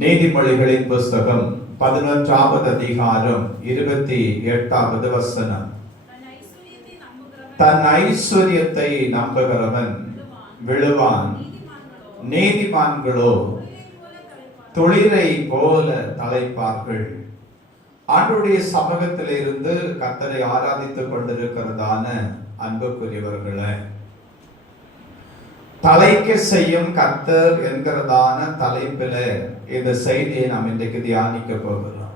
நீதிமொழிகளின் புஸ்தகம் 11வது அதிகாரம் 28வது வசனம். தன் ஐஸ்வர்யத்தை நம்புகிறவன் விழுவான், நீதிமான்களோ துளிரை போல தலைப்பார்கள். ஆண்டுடைய சமூகத்தில் இருந்து கர்த்தரை ஆராதித்துக் கொண்டிருக்கிறதான அன்புக்குரியவர்களே, தலைக்க செய்யும் கர்த்தர் என்கிறதான தலைப்பில் இந்த செய்தியை நாம் இன்றைக்கு தியானிக்க போகிறோம்.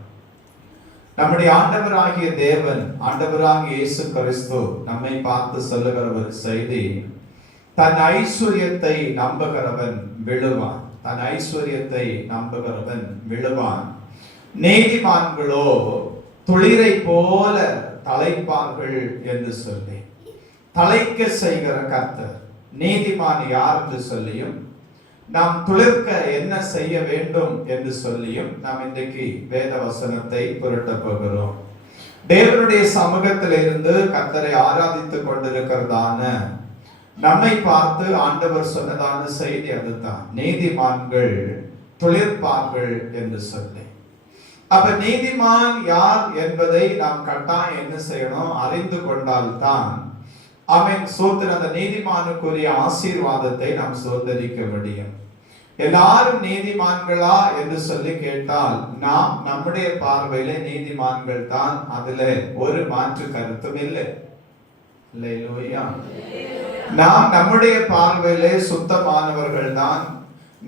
நம்முடைய ஆண்டவராகிய தேவன், ஆண்டவராகிய இயேசு கிறிஸ்து நம்மை பார்த்து சொல்லுகிற ஒரு செய்தி, தன் ஐஸ்வர்யத்தை நம்புகிறவன் விழுவான், தன் ஐஸ்வர்யத்தை நம்புகிறவன் விழுவான், நீதிமான்களோ துளிரை போல தலைப்பார்கள் என்று சொல்லி, தலைக்க செய்கிற கர்த்தர் நீதிமான் யார் என்று சொல்லியும், நாம் துளிர்க்க என்ன செய்ய வேண்டும் என்று சொல்லியும் நாம் இன்றைக்கு வேத வசனத்தை புரட்ட போகிறோம். தேவனுடைய சமூகத்தில் இருந்து கர்த்தரை ஆராதித்துக் கொண்டிருக்கிறதான நம்மை பார்த்து ஆண்டவர் சொன்னதான செய்தி அதுதான், நீதிமான்கள் துளிர்ப்பார்கள் என்று சொல்லி. அப்ப நீதிமான் யார் என்பதை நாம் கட்டாயம் என்ன செய்யணும், அறிந்து கொண்டால்தான் அவன் சோதனை அந்த நீதிமானுக்குரிய ஆசீர்வாதத்தை நாம் சோதரிக்க முடியும். எல்லாரும் நீதிமான்களா என்று சொல்லி கேட்டால் நாம் நம்முடைய பார்வையில நீதிமான்கள் தான், அதுல ஒரு மாற்று கருத்தும் இல்லை. நாம் நம்முடைய பார்வையில சுத்தமானவர்கள் தான்,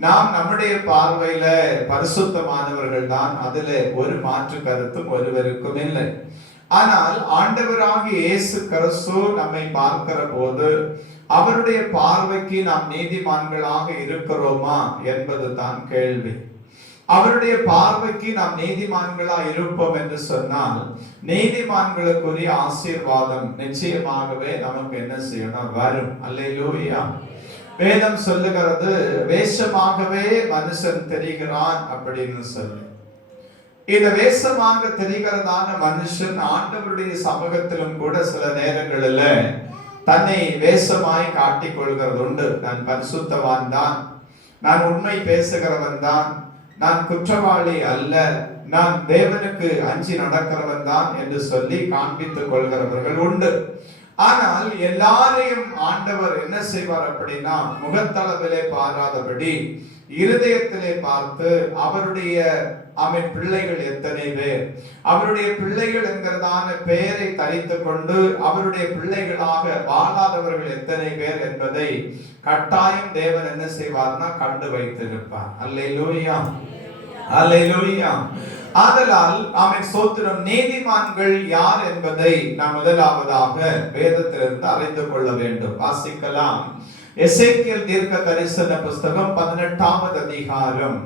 நாம் நம்முடைய பார்வையில பரிசுத்தமானவர்கள் தான், அதுல ஒரு மாற்று கருத்தும் ஒருவருக்கும் இல்லை. ஆனால் ஆண்டவராகிய இயேசு கிறிஸ்து நம்மை பார்க்கிற போது அவருடைய பார்வைக்கு நாம் நீதிமான்களாக இருக்கிறோமா என்பது தான் கேள்வி. அவருடைய பார்வைக்கு நாம் நீதிமான்களா இருப்போம் என்று சொன்னால் நீதிமான்களுக்குரிய ஆசீர்வாதம் நிச்சயமாகவே நமக்கு என்ன செய்யணும், வரும். அல்லேலூயா. வேதம் சொல்லுகிறது, வேஷமாகவே மனுஷன் தெரிகிறான் அப்படின்னு சொல்லி. இந்த வேஷமாக தெரிகிறதான மனுஷன் ஆண்டவருடைய சமூகத்திலும் கூட சில நேரங்களில் தன்னை வேஷமாய் காட்டிக் கொள்கிறது உண்டு. நான் பரிசுத்தவான் தான், நான் உண்மை பேசுகிறவன் தான், நான் குற்றவாளி அல்ல, நான் தேவனுக்கு அஞ்சி நடக்கிறவன் தான் என்று சொல்லி காண்பித்துக் கொள்கிறவர்கள் உண்டு. ஆனால் எல்லாரையும் ஆண்டவர் என்ன செய்வார் அப்படின்னா, முகத்தளவிலே பாராதபடி இருதயத்திலே பார்த்து அவருடைய அவன் பிள்ளைகள் எத்தனை பேர், அவருடைய பிள்ளைகள் என்கிறதான பெயரை தரித்துக் கொண்டு அவருடைய பிள்ளைகளாக வாழாதவர்கள் எத்தனை பேர் என்பதை கட்டாயம் தேவன் என்ன செய்வார்னா கண்டு வைத்திருப்பார். அல்லேலூயா, அல்லேலூயா. ஆதலால் அவன் சோத்திரம், நீதிமான்கள் யார் என்பதை நாம் முதலாவதாக வேதத்திலிருந்து அறிந்து கொள்ள வேண்டும். வாசிக்கலாம். எசேக்கியேல் தீர்க்க தரிசன புஸ்தகம் 18வது அதிகாரம்.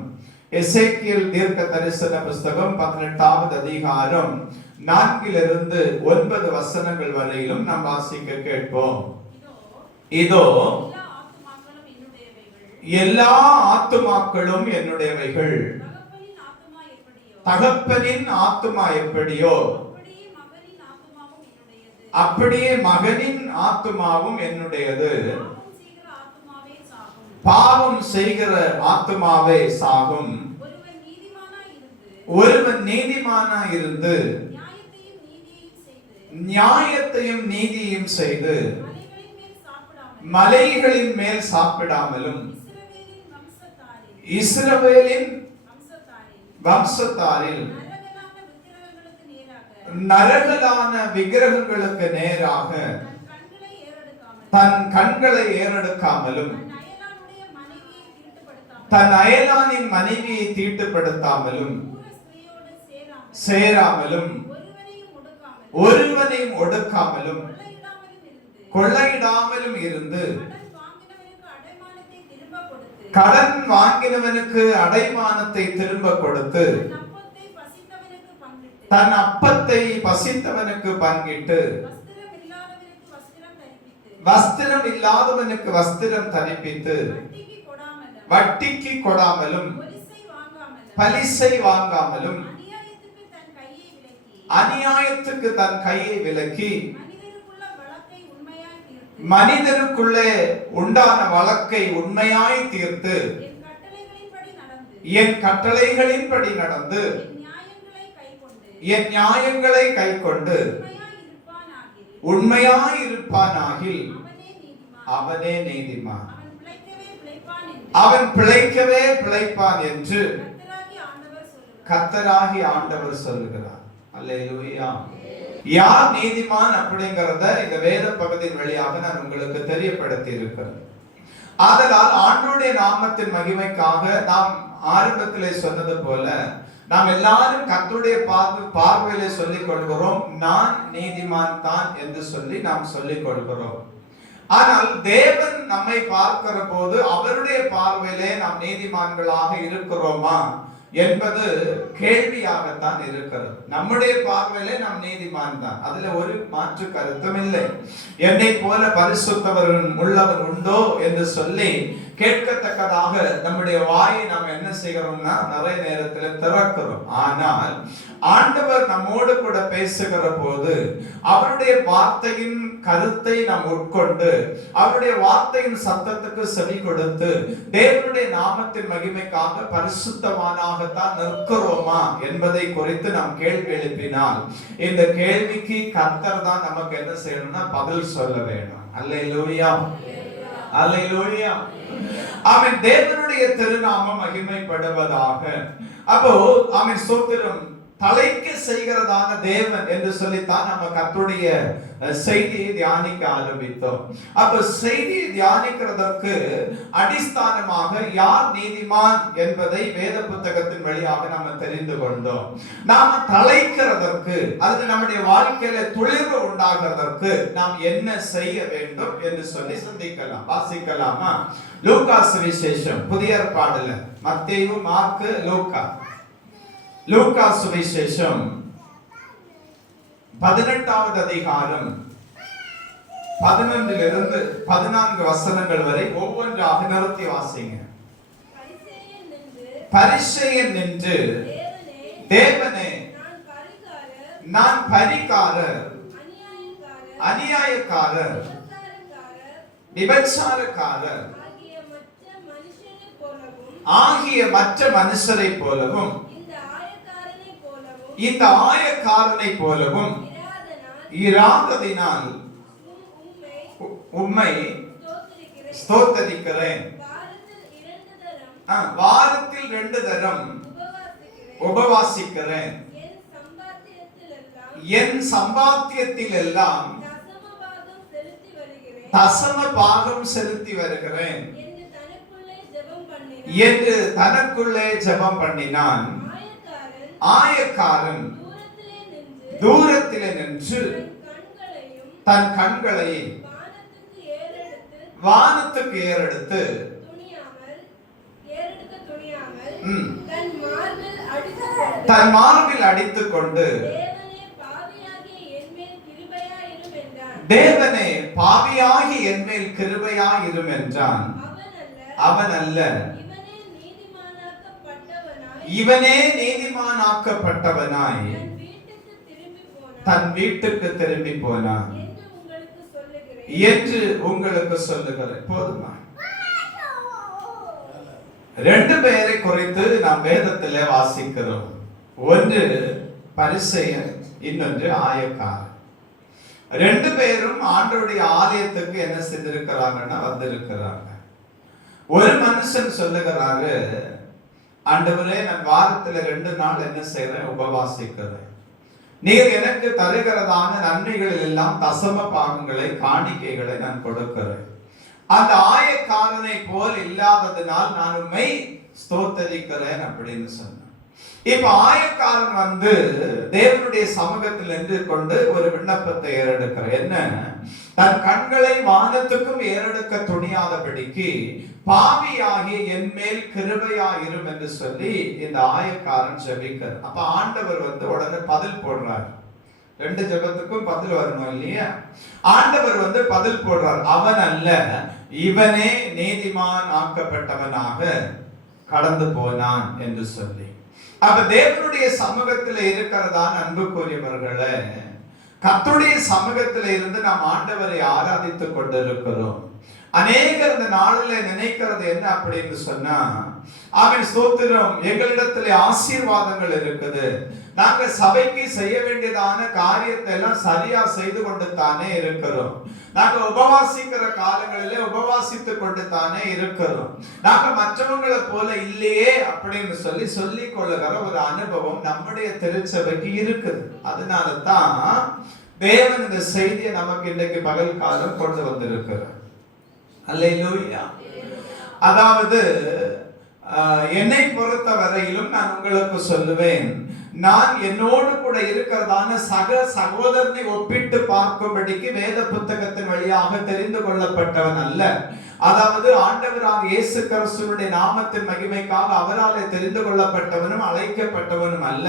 எசேக்கியேல் தீர்க்க தரிசன புஸ்தகம் 18வது அதிகாரம் 4லிருந்து 9 வசனங்கள் வரையிலும் நாம் வாசிக்க கேட்போம். இதோ எல்லா ஆத்துமாக்களும் என்னுடையவைகள், தகப்பனின் ஆத்துமா எப்படியோ அப்படியே மகனின் ஆத்துமாவும் என்னுடையது. பாவம் செய்கிற ஆத்துமாவே சாகும். ஒருவன் நீதிமானா இருந்து நியாயத்தையும் நீதியையும் செய்து மலைகளின் மேல் சாப்பிடாமலும் இஸ்ரவேலின் வம்சத்தாரில் நரகலான விக்கிரகங்களுக்கு நேராக தன் கண்களை ஏறெடுக்காமலும் தன் அயலானின் மனைவியை தீட்டுப்படுத்தாமலும் சேராமலும் ஒருவனையும் ஒடுக்காமலும் கொள்ளையிடாமலும் இருந்து கடன் வாங்கினவனுக்கு அடைமானத்தை திரும்ப கொடுத்து தன் அப்பத்தை பசித்தவனுக்கு பங்கிட்டு வஸ்திரம் இல்லாதவனுக்கு வஸ்திரம் தரிப்பித்து வட்டிக்கு கொடாமலும் பலிசை வாங்காமலும் அநியாயத்துக்கு தன் கையை விலக்கி மனிதருக்குள்ளே உண்டான வழக்கை உண்மையாய் தீர்த்து என் கட்டளைகளின்படி நடந்து என் நியாயங்களை கைக்கொண்டு உண்மையாயிருப்பானாகில் அவனே நீதிமான். அவன் பிழைக்கவே பிழைப்பான் என்று கர்த்தராகிய ஆண்டவர் சொல்லுகிறார். அல்லேலூயா. யார் நீதிமான் அப்படிங்கறத இந்த வேத பகுதியின் வழியாக நான் உங்களுக்கு தெரியப்படுத்தி இருக்கிறேன். ஆதலால் ஆண்டவருடைய நாமத்தின் மகிமைக்காக நாம் ஆரம்பத்திலே சொன்னது போல நாம் எல்லாரும் கர்த்தருடைய பார்வையிலே சொல்லிக் கொள்கிறோம், நான் நீதிமான் தான் என்று சொல்லி நாம் சொல்லிக் கொள்கிறோம். ஆனால் தேவன் நம்மை பார்க்கிற போது அவருடைய பார்வையிலே நாம் நீதிமான்களாக இருக்கிறோமா என்பது கேள்வியாகத்தான் இருக்கிறது. நம்முடைய பார்வையிலே நாம் நீதிமான் தான், அதுல ஒரு மாற்று கருத்தும் இல்லை. என்னை போல பரிசுத்தவர் உள்ளவர் உண்டோ என்று சொல்லி கேட்கத்தக்கதாக நம்முடைய வாயை நாம் என்ன செய்கிறோம்னா நிறைய நேரத்தில் திறக்கிறோம். ஆனால் ஆண்டவர் நம்மோடு கூட பேசுகிற போது அவருடைய வார்த்தையின் கருத்தை நாம் உட்கொண்டு அவருடைய வார்த்தையின் சத்தத்துக்கு செவி கொடுத்து தேவனுடைய நாமத்தின் மகிமைக்காக பரிசுத்தவானாகத்தான் நிற்கிறோமா என்பதை குறித்து நாம் கேள்வி எழுப்பினால் இந்த கேள்விக்கு கர்த்தர் தான் நமக்கு என்ன செய்யணும்னா பதில் சொல்ல வேண்டும். அல்லேலூயா, அல்லேலூயா. ஆமென். தேவனுடைய திருநாமம் மகிமைப்படுவதாக. அப்போ ஆமென், ஸ்தோத்திரம். தலைக்கு செய்கிறதான தேவன் என்று சொல்லித்தான் நம்ம கர்த்தருடைய செய்தியை தியானிக்க ஆரம்பித்தோம். அப்ப செய்தியை தியானிக்கிறதற்கு அடிஸ்தானமாக யார் நீதிமான் என்பதை வேத புத்தகத்தின் வழியாக நம்ம தெரிந்து கொண்டோம். நாம தலைக்கிறதற்கு அல்லது நம்முடைய வாழ்க்கையில துளிர்வு உண்டாகிறதற்கு நாம் என்ன செய்ய வேண்டும் என்று சொல்லி சிந்திக்கலாம். வாசிக்கலாமா? லூக்கா சுவிசேஷம் புதிய ஏற்பாடுல மத்தேயு, மார்க்கு, லூக்கா. லூக்கா சுவிசேஷம் 18வது அதிகாரம் 11 14 வசனங்கள் வரை ஒவ்வொன்றாக நிறுத்தி வாசிங்க. பரிசேயன் நின்று, தேவனே, நான் பரிகாரர், அநியாயக்காரர், விபச்சாரக்காரர் ஆகிய மற்ற மனுஷரை போலவும் இந்த ஆயக்காரனை போலவும் இராததினால் உம்மை ஸ்தோத்தரிக்கிறேன். வாரத்தில் 2 தரம் உபவாசிக்கிறேன். என் சம்பாத்தியத்தில் எல்லாம் தசம பாகம் செலுத்தி வருகிறேன் என்று தனக்குள்ளே ஜெபம் பண்ணினான். ஆயக்காரன் தூரத்திலே நின்று தன் கண்களை வானத்துக்கு ஏறெடுத்து தன் மார்பில் அடித்துக் கொண்டு, தேவனே, பாவியாகி என்மேல் கிருபையாயிரும் என்றான். அவன் அல்ல, இவனே நீதிமானாக்கப்பட்டவனாய் தன் வீட்டுக்கு திரும்பி போனான் என்று உங்களுக்கு சொல்லுகிறேன். போதுமா? 2 பேரை குறித்து நாம் வேதத்திலே வாசிக்கிறோம். ஒன்று பரிசேயன், இன்னொன்று ஆயக்காரன். 2 பேரும் ஆண்டவருடைய ஆலயத்துக்கு என்ன செஞ்சிருக்கிறாங்கன்னா வந்திருக்கிறாங்க. ஒரு மனுஷன் சொல்லுகிறாரு, ஆண்டவரே, நான் வாரத்துல 2 நாள் என்ன செய்றேன்? உபவாசிக்கிறேன். நீர் எனக்கு தருகிறதான நன்மைகளில் எல்லாம் தசம பாகங்களை, காணிக்கைகளை நான் கொடுக்கிறேன். அந்த ஆயக்காரனை போல் இல்லாததினால் நான் உம்மை ஸ்தோத்தரிக்கிறேன் அப்படின்னு சொன்னேன். இப்ப ஆயக்காரன் வந்து தேவனுடைய சமூகத்தில் நின்று கொண்டு ஒரு விண்ணப்பத்தை ஏறெடுக்கிறார். என்ன? தன் கண்களை வானத்துக்கும் ஏறெடுக்க துணியாதபடிக்கு பாவியாகிய என் மேல் கிருபையாயிரும் என்று சொல்லி இந்த ஆயக்காரன் ஜெபிக்கிறார். அப்ப ஆண்டவர் வந்து உடனே பதில் போடுறார். 2 ஜெபத்துக்கும் பதில் வரணும் இல்லையா? ஆண்டவர் வந்து பதில் போடுறார். அவன் அல்ல, இவனே நீதிமான் ஆக்கப்பட்டவனாக கடந்து போனான் என்று சொல்லி. அப்ப தேவனுடைய சமூகத்தில் இருக்கிறதான் அன்புக்குரியவர்களே, கர்த்தருடைய சமூகத்தில் இருந்து நாம் ஆண்டவரை ஆராதித்துக் கொண்டிருக்கிறோம். அநேகர் இந்த நாளில் நினைக்கிறது என்ன அப்படின்னு சொன்னா, அவன் ஸ்தோத்திரம், எங்களிடத்துல ஆசீர்வாதங்கள் இருக்குது, நாங்க சபைக்கு செய்ய வேண்டியதான காரியத்தை எல்லாம் சரியா செய்து கொண்டு தானே இருக்கிறோம், நாங்க உபவாசிக்கிற காலங்களிலே உபவாசித்து கொண்டு தானே இருக்கிறோம், நாங்க மற்றவங்களை போல இல்லையே அப்படின்னு சொல்லிக் கொள்ளுகிற ஒரு அனுபவம் நம்முடைய திருச்சபைக்கு இருக்குது. அதனால தான் தேவன் இந்த செய்தியை நமக்கு இன்றைக்கு பகல் காலம் கொண்டு வந்திருக்கிறார். அல்லேலூயா. அதாவது என்னை பொறுத்த வரையிலும் நான் உங்களுக்கு சொல்லுவேன், நான் என்னோடு கூட இருக்கிறதான சக சகோதரனை ஒப்பிட்டு பார்க்கும்படிக்கு வேத புத்தகத்தின் வழியாக தெரிந்து கொள்ளப்பட்டவன் அல்ல. அதாவது ஆண்டவராக இயேசு கிறிஸ்துவினுடைய நாமத்தின் மகிமைக்காக அவராலே தெரிந்து கொள்ளப்பட்டவனும் அழைக்கப்பட்டவனும் அல்ல.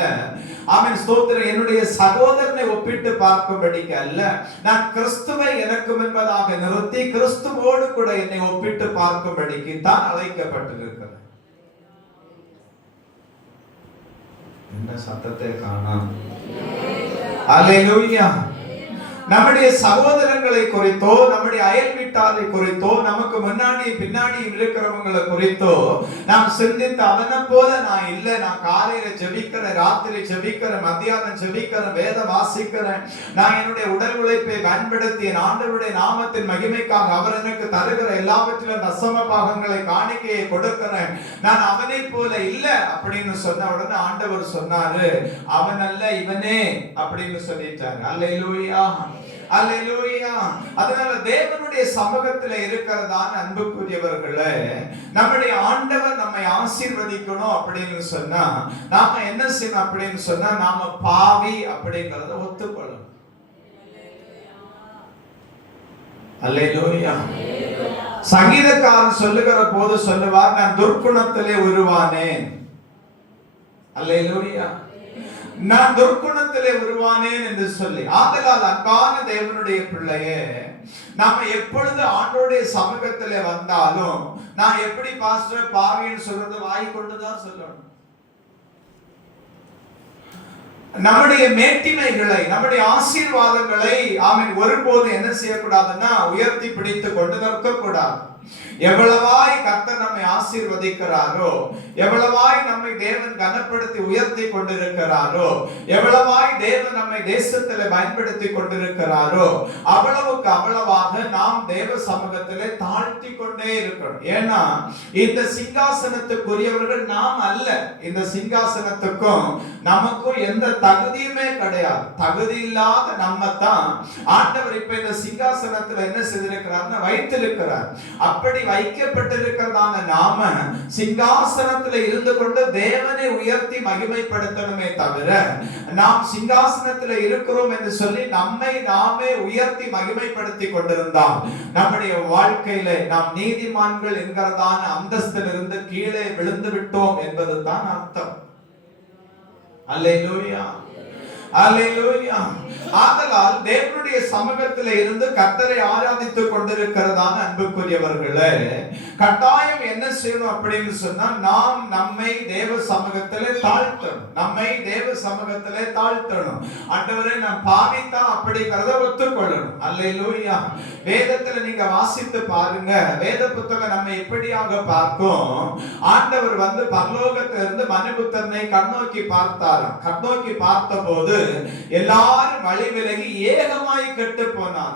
ஆமென், ஸ்தோத்திரம். என்னுடைய சகோதரனை ஒப்பிட்டு பார்க்கும்படிக்கு அல்ல, நான் கிறிஸ்துவை எனக்கு முன்பதாக நிறுத்தி கிறிஸ்துவோடு கூட என்னை ஒப்பிட்டு பார்க்கும்படிக்கு தான் அழைக்கப்பட்டிருக்கிறேன். என்ன சத்தத்தை காணோம்? அல்லேலூயா. நம்முடைய சகோதரங்களை குறித்தோ, நம்முடைய அயல் வீட்டாரை குறித்தோ, நமக்கு முன்னாடி பின்னாடி இருக்கிறவங்களை குறித்தோ நாம் சிந்தித்து அவனை போல நான் இல்லை, நான் காலையில ஜெபிக்கிறேன், ராத்திரி ஜெபிக்கிறேன், மத்தியானம் ஜெபிக்கிறேன், வேதம் வாசிக்கிறேன், நான் என்னுடைய உடல் உழைப்பை பயன்படுத்தி என் ஆண்டவருடைய நாமத்தின் மகிமைக்காக அவர் எனக்கு தருகிற எல்லாவற்றிலும் தசம பாகங்களை காணிக்கையை கொடுக்கிறேன், நான் அவனை போல இல்லை அப்படின்னு சொன்ன உடனே ஆண்டவர் சொன்னாரு, அவன் அல்ல இவனே அப்படின்னு சொல்லிட்டாரு. அல்லேலூயா, அல்லேலூயா. அதனால தேவனுடைய சமூகத்தில் இருக்கிறதான அன்புக்குரியவர்களே, நம்முடைய ஆண்டவர் நம்மை ஆசீர்வதிக்கணும் அப்படின்னு சொன்னா நாம என்ன செய்யணும் அப்படின்னு சொன்னா, நாம பாவி அப்படிங்கறத ஒத்துக்கொள்ளணும். அல்லேலூயா. சங்கீதக்காரன் சொல்லுகிற போது சொல்லுவார், நான் துர்க்குணத்திலே உருவானேன். அல்லேலூயா. நான் துர்க்குணத்திலே உருவானேன் என்று சொல்லி. ஆதலால் அன்பான தேவனுடைய பிள்ளையே, நாம எப்பொழுது ஆண்டவருடைய சமூகத்திலே வந்தாலும் நான் எப்படி பாஸ்டர் பாவின்னு சொல்றது வாய் கொண்டுதான் சொல்லணும். நம்முடைய மேட்டிமைகளை, நம்முடைய ஆசீர்வாதங்களை ஆமென் ஒருபோது என்ன செய்யக்கூடாதுன்னா உயர்த்தி பிடித்து கொண்டு நிற்க கூடாது. எவ்வளவாய் கர்த்தர் நம்மை ஆசீர்வதிக்கிறாரோ, எவ்வளவாய் நம்மை தேவன் கனப்படுத்தி உயர்த்தி கொண்டிருக்கிறாரோ, எவ்வளவாய் தேவன் நம்மை தேசத்திலே பயன்படுத்தி கொண்டிருக்கிறாரோ, அவ்வளவுக்கு அவ்வளவாக நாம் தேவ சமூகத்திலே தாழ்த்தி கொண்டே இருக்கணும். ஏன்னா இந்த சிங்காசனத்துக்குரியவர்கள் நாம் அல்ல. இந்த சிங்காசனத்துக்கும் நமக்கும் எந்த தகுதியுமே கிடையாது. தகுதி இல்லாத நம்ம தான் ஆண்டவர் இப்ப இந்த சிங்காசனத்துல என்ன செய்திருக்கிறார், வைத்திருக்கிறார். அப்படி வைக்கப்பட்டிருக்கிறதான நாம சிங்காசனத்தில் இருந்து கொண்டு தேவனை உயர்த்தி மகிமைப்படுத்தணுமே தவிர, நாம் சிங்காசனத்தில் இருக்கிறோம் என்று சொல்லி நம்மை நாமே உயர்த்தி மகிமைப்படுத்தி கொண்டிருந்தால் நம்முடைய வாழ்க்கையில நாம் நீதிமான்கள் என்கிறதான அந்தஸ்திலிருந்து கீழே விழுந்து விட்டோம் என்பதுதான் அர்த்தம். அல்லேலூயா, அல்லேலூயா. ஆதலால் தேவனுடைய சமூகத்திலே இருந்து கர்த்தரை ஆராதித்துக் கொண்டிருக்கிறதான அன்புக்குரியவர்களே, கட்டாயம் என்ன செய்யணும் அப்படின்னு சொன்னா, நாம் நம்மை தேவ சமூகத்திலே தாழ்த்தணும். நம்மை தேவ சமூகத்திலே தாழ்த்தணும். ஆண்டவரே நான் பாவித்தான் அப்படிங்கறத ஒத்துக்கொள்ளணும். அல்லேலூயா. வேதத்துல நீங்க வாசித்து பாருங்க, வேத புத்தகம் நம்ம எப்படியாக பார்க்கும். ஆண்டவர் பரலோகத்திலிருந்து மனுபுத்திரனை கண்ணோக்கி பார்த்தாராம். கண்ணோக்கி பார்த்த போது எல்லாரும் வழி விலகி ஏகமாய் கெட்டு போனார்.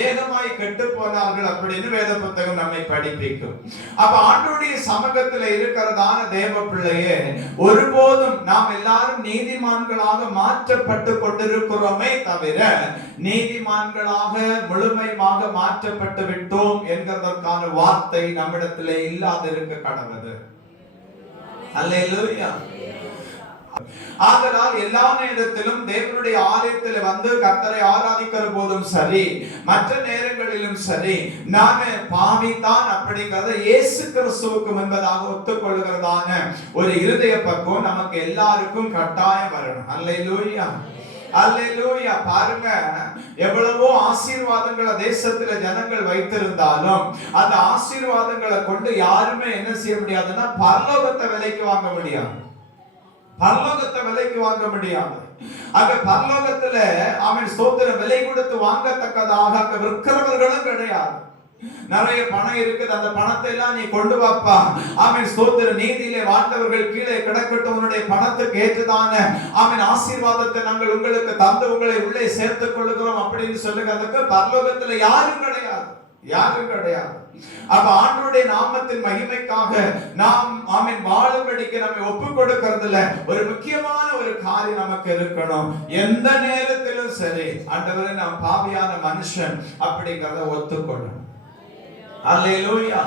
ஏகமாய் கெட்டு போனார்கள் அப்படின்னு வேத புத்தகம் நம்மை படிப்பிக்கும். அப்ப ஆண்டவருடைய சமூகத்தில் இருக்கிறதான தேவ பிள்ளையே, ஒருபோதும் நாம் எல்லாரும் நீதிமான்களாக மாற்றப்பட்டு கொண்டிருக்கிறோமே தவிர நீதிமான்களாக முழுமையாக மாற்றப்பட்டு விட்டோம் என்கிறதற்கான வார்த்தை நம்மிடத்திலே இல்லாதிருக்க கடவுது. அல்லேலூயா. ஆதலால் எல்லா நேரத்திலும் தேவனுடைய ஆலயத்தில் வந்து கர்த்தரை ஆராதிக்கிற போதும் சரி, மற்ற நேரங்களிலும் சரி, நான் பாவித்தான் அப்படிங்கறத இயேசு கிறிஸ்துவுக்கு முன்பதாக ஒத்துக்கொள்கிறதான ஒரு இருதய பக்குவம் நமக்கு எல்லாருக்கும் கட்டாயம் வரணும். அல்லேலூயா, அல்லேலூயா. பாருங்க, எவ்வளவோ ஆசீர்வாதங்களை தேசத்துல ஜனங்கள் வைத்திருந்தாலும் அந்த ஆசீர்வாதங்களை கொண்டு யாருமே என்ன செய்ய முடியாதுன்னா பரலோகத்தை விலைக்கு வாங்க முடியாது. பரலோகத்தை விலைக்கு வாங்க முடியாது. அங்க பரலோகத்துல ஆமென் ஸ்தோத்திரம் விலை கொடுத்து வாங்கத்தக்கதாக அங்க விற்கிறவர்களும் கிடையாது. நிறைய பணம் இருக்குது, அந்த பணத்தை எல்லாம் நீ கொண்டு வாப்பா. ஆமென் ஸ்தோத்திரம். நீதியிலே வாழ்ந்தவர்கள் கீழே கிடக்கட்டும், உன்னுடைய பணத்துக்கு ஏற்றதான ஆமென் ஆசீர்வாதத்தை நாங்கள் உங்களுக்கு தந்து உங்களை உள்ளே சேர்த்துக் கொள்ளுகிறோம் அப்படின்னு சொல்லுகிறதுக்கு பரலோகத்துல யாரும் கிடையாது, யாரும் கிடையாது. அப்ப ஆண்டவருடைய நாமத்தின் மகிமைக்காக நாம் ஆமென் வாழும்படிக்கு நம்மை ஒப்பு கொடுக்கிறதுல ஒரு முக்கியமான ஒரு காரியம் நமக்கு இருக்கணும். எந்த நேரத்திலும் சரி ஆண்டவரே நான் பாவியான மனுஷன் அப்படிங்கறத ஒத்துக்கொள்ளணும். அல்லேலூயா.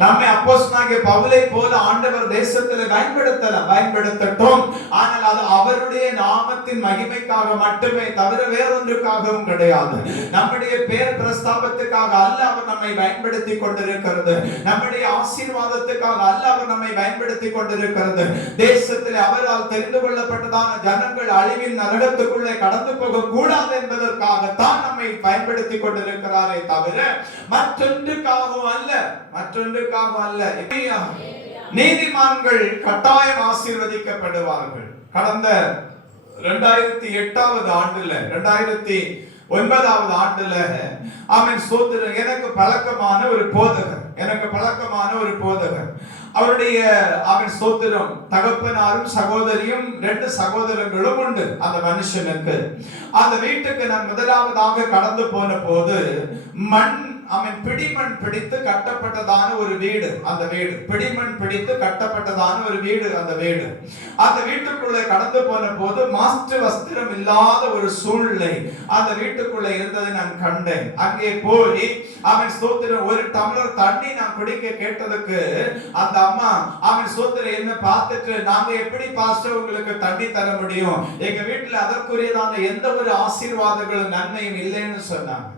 நம்மை அப்போஸ்தலனாகிய பவுலை போல ஆண்டவர் தேசத்தில் பயன்படுத்தட்டும். ஆனால் அது அவருடைய நாமத்தின் மகிமைக்காக மட்டுமே தவிர வேறொன்றுக்காகவும் கிடையாது. நம்முடைய பேர் பிரஸ்தாபத்துக்காக அல்ல அவர் நம்மை பயன்படுத்தி கொண்டிருக்கிறது. நம்முடைய ஆசீர்வாதத்துக்காக அல்ல அவர் நம்மை பயன்படுத்தி கொண்டிருக்கிறது. தேசத்தில் அவரால் தெரிந்து கொள்ளப்பட்டதான ஜனங்கள் அழிவின் நரகத்துக்குள்ளே கடந்து போக கூடாது என்பதற்காகத்தான் நம்மை பயன்படுத்தி கொண்டிருக்கிறாரே தவிர மற்றொன்றுக்காக அல்ல. நீதிமான்கள் கட்டாயம் ஆசீர்வதிக்கப்படுவார்கள். கடந்த 2008 ஆண்டுல 2009 ஆண்டுல ஆமென் ஸ்தோத்திரம் எனக்கு பழக்கமான ஒரு போதகர் அவருடைய ஆமென் ஸ்தோத்திரம் தகப்பனாரும் சகோதரியும் 2 சகோதரர்களும் உண்டு அந்த மனுஷனுக்கு. அந்த வீட்டுக்கு நான் முதலாவதாக கடந்து போன போது பிடிமண் பிடித்து கட்டப்பட்டதான ஒரு வீடு. அந்த வீடு பிடிமண் பிடித்து கட்டப்பட்டதான ஒரு வீடு. அந்த வீட்டுக்குள்ளே கடந்து போன போது மாற்று வஸ்திரம் இல்லாத ஒரு சூழ்நிலை அந்த வீட்டுக்குள்ளே இருந்ததை நான் கண்டேன். அங்கே போய் அவன் ஸ்தோத்திரம் ஒரு டம்ளர் தண்ணி நான் குடிக்க கேட்டதுக்கு அந்த அம்மா அவன் ஸ்தோத்திரம் என்ன பார்த்துட்டு, நாங்க எப்படி பாஸ்டர் உங்களுக்கு தண்ணி தர முடியும், எங்க வீட்டுல அதற்குரியதான எந்த ஒரு ஆசீர்வாதங்களும் நன்மையும் இல்லைன்னு சொன்னாங்க.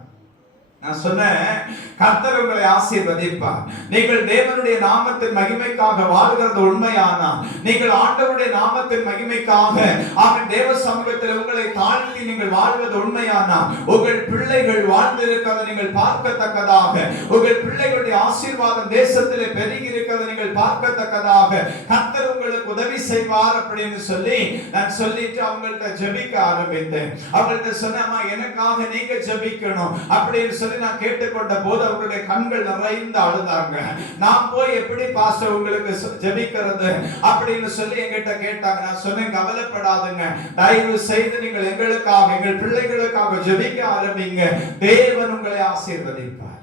நான் சொன்னேன், கர்த்தர் உங்களை ஆசீர்வதிப்பார். நீங்கள் தேவனுடைய நாமத்தின் மகிமைக்காக வாழ்கிறது உண்மையானா, நீங்கள் ஆண்டவருடைய நாமத்தின் மகிமைக்காக அவன் தேவ சமூகத்தில் உங்களை தாழ்த்தி நீங்கள் வாழ்வது உண்மையானா, உங்கள் பிள்ளைகள் வாழ்ந்திருக்கிறதை நீங்கள் பார்க்கத்தக்கதாக, உங்கள் பிள்ளைகளுடைய ஆசீர்வாதம் தேசத்திலே பெருகி இருக்கிறதை நீங்கள் பார்க்கத்தக்கதாக கர்த்தர் உங்களுக்கு உதவி செய்வார் அப்படின்னு சொல்லி நான் சொல்லிட்டு அவங்கள்ட்ட ஜெபிக்க ஆரம்பித்தேன். அவங்கள்ட்ட சொன்னேன், எனக்காக நீங்க ஜெபிக்கணும் அப்படின்னு சொல்லி நான் கேட்டுக்கொண்ட போது அவர்களுடைய கண்கள் நிறைந்து அழுதாங்க. நான் போய் எப்படி பாஸ்டர் உங்களுக்கு ஜெபிக்கிறது அப்படின்னு சொல்லி என்கிட்ட கேட்டாங்க. நான் சொன்னேன், கவலைப்படாதுங்க, தயவு செய்து நீங்கள் எங்களுக்காக எங்கள் பிள்ளைகளுக்காக ஜெபிக்க ஆரம்பிங்க, தேவன் உங்களை ஆசீர்வதிப்பார்.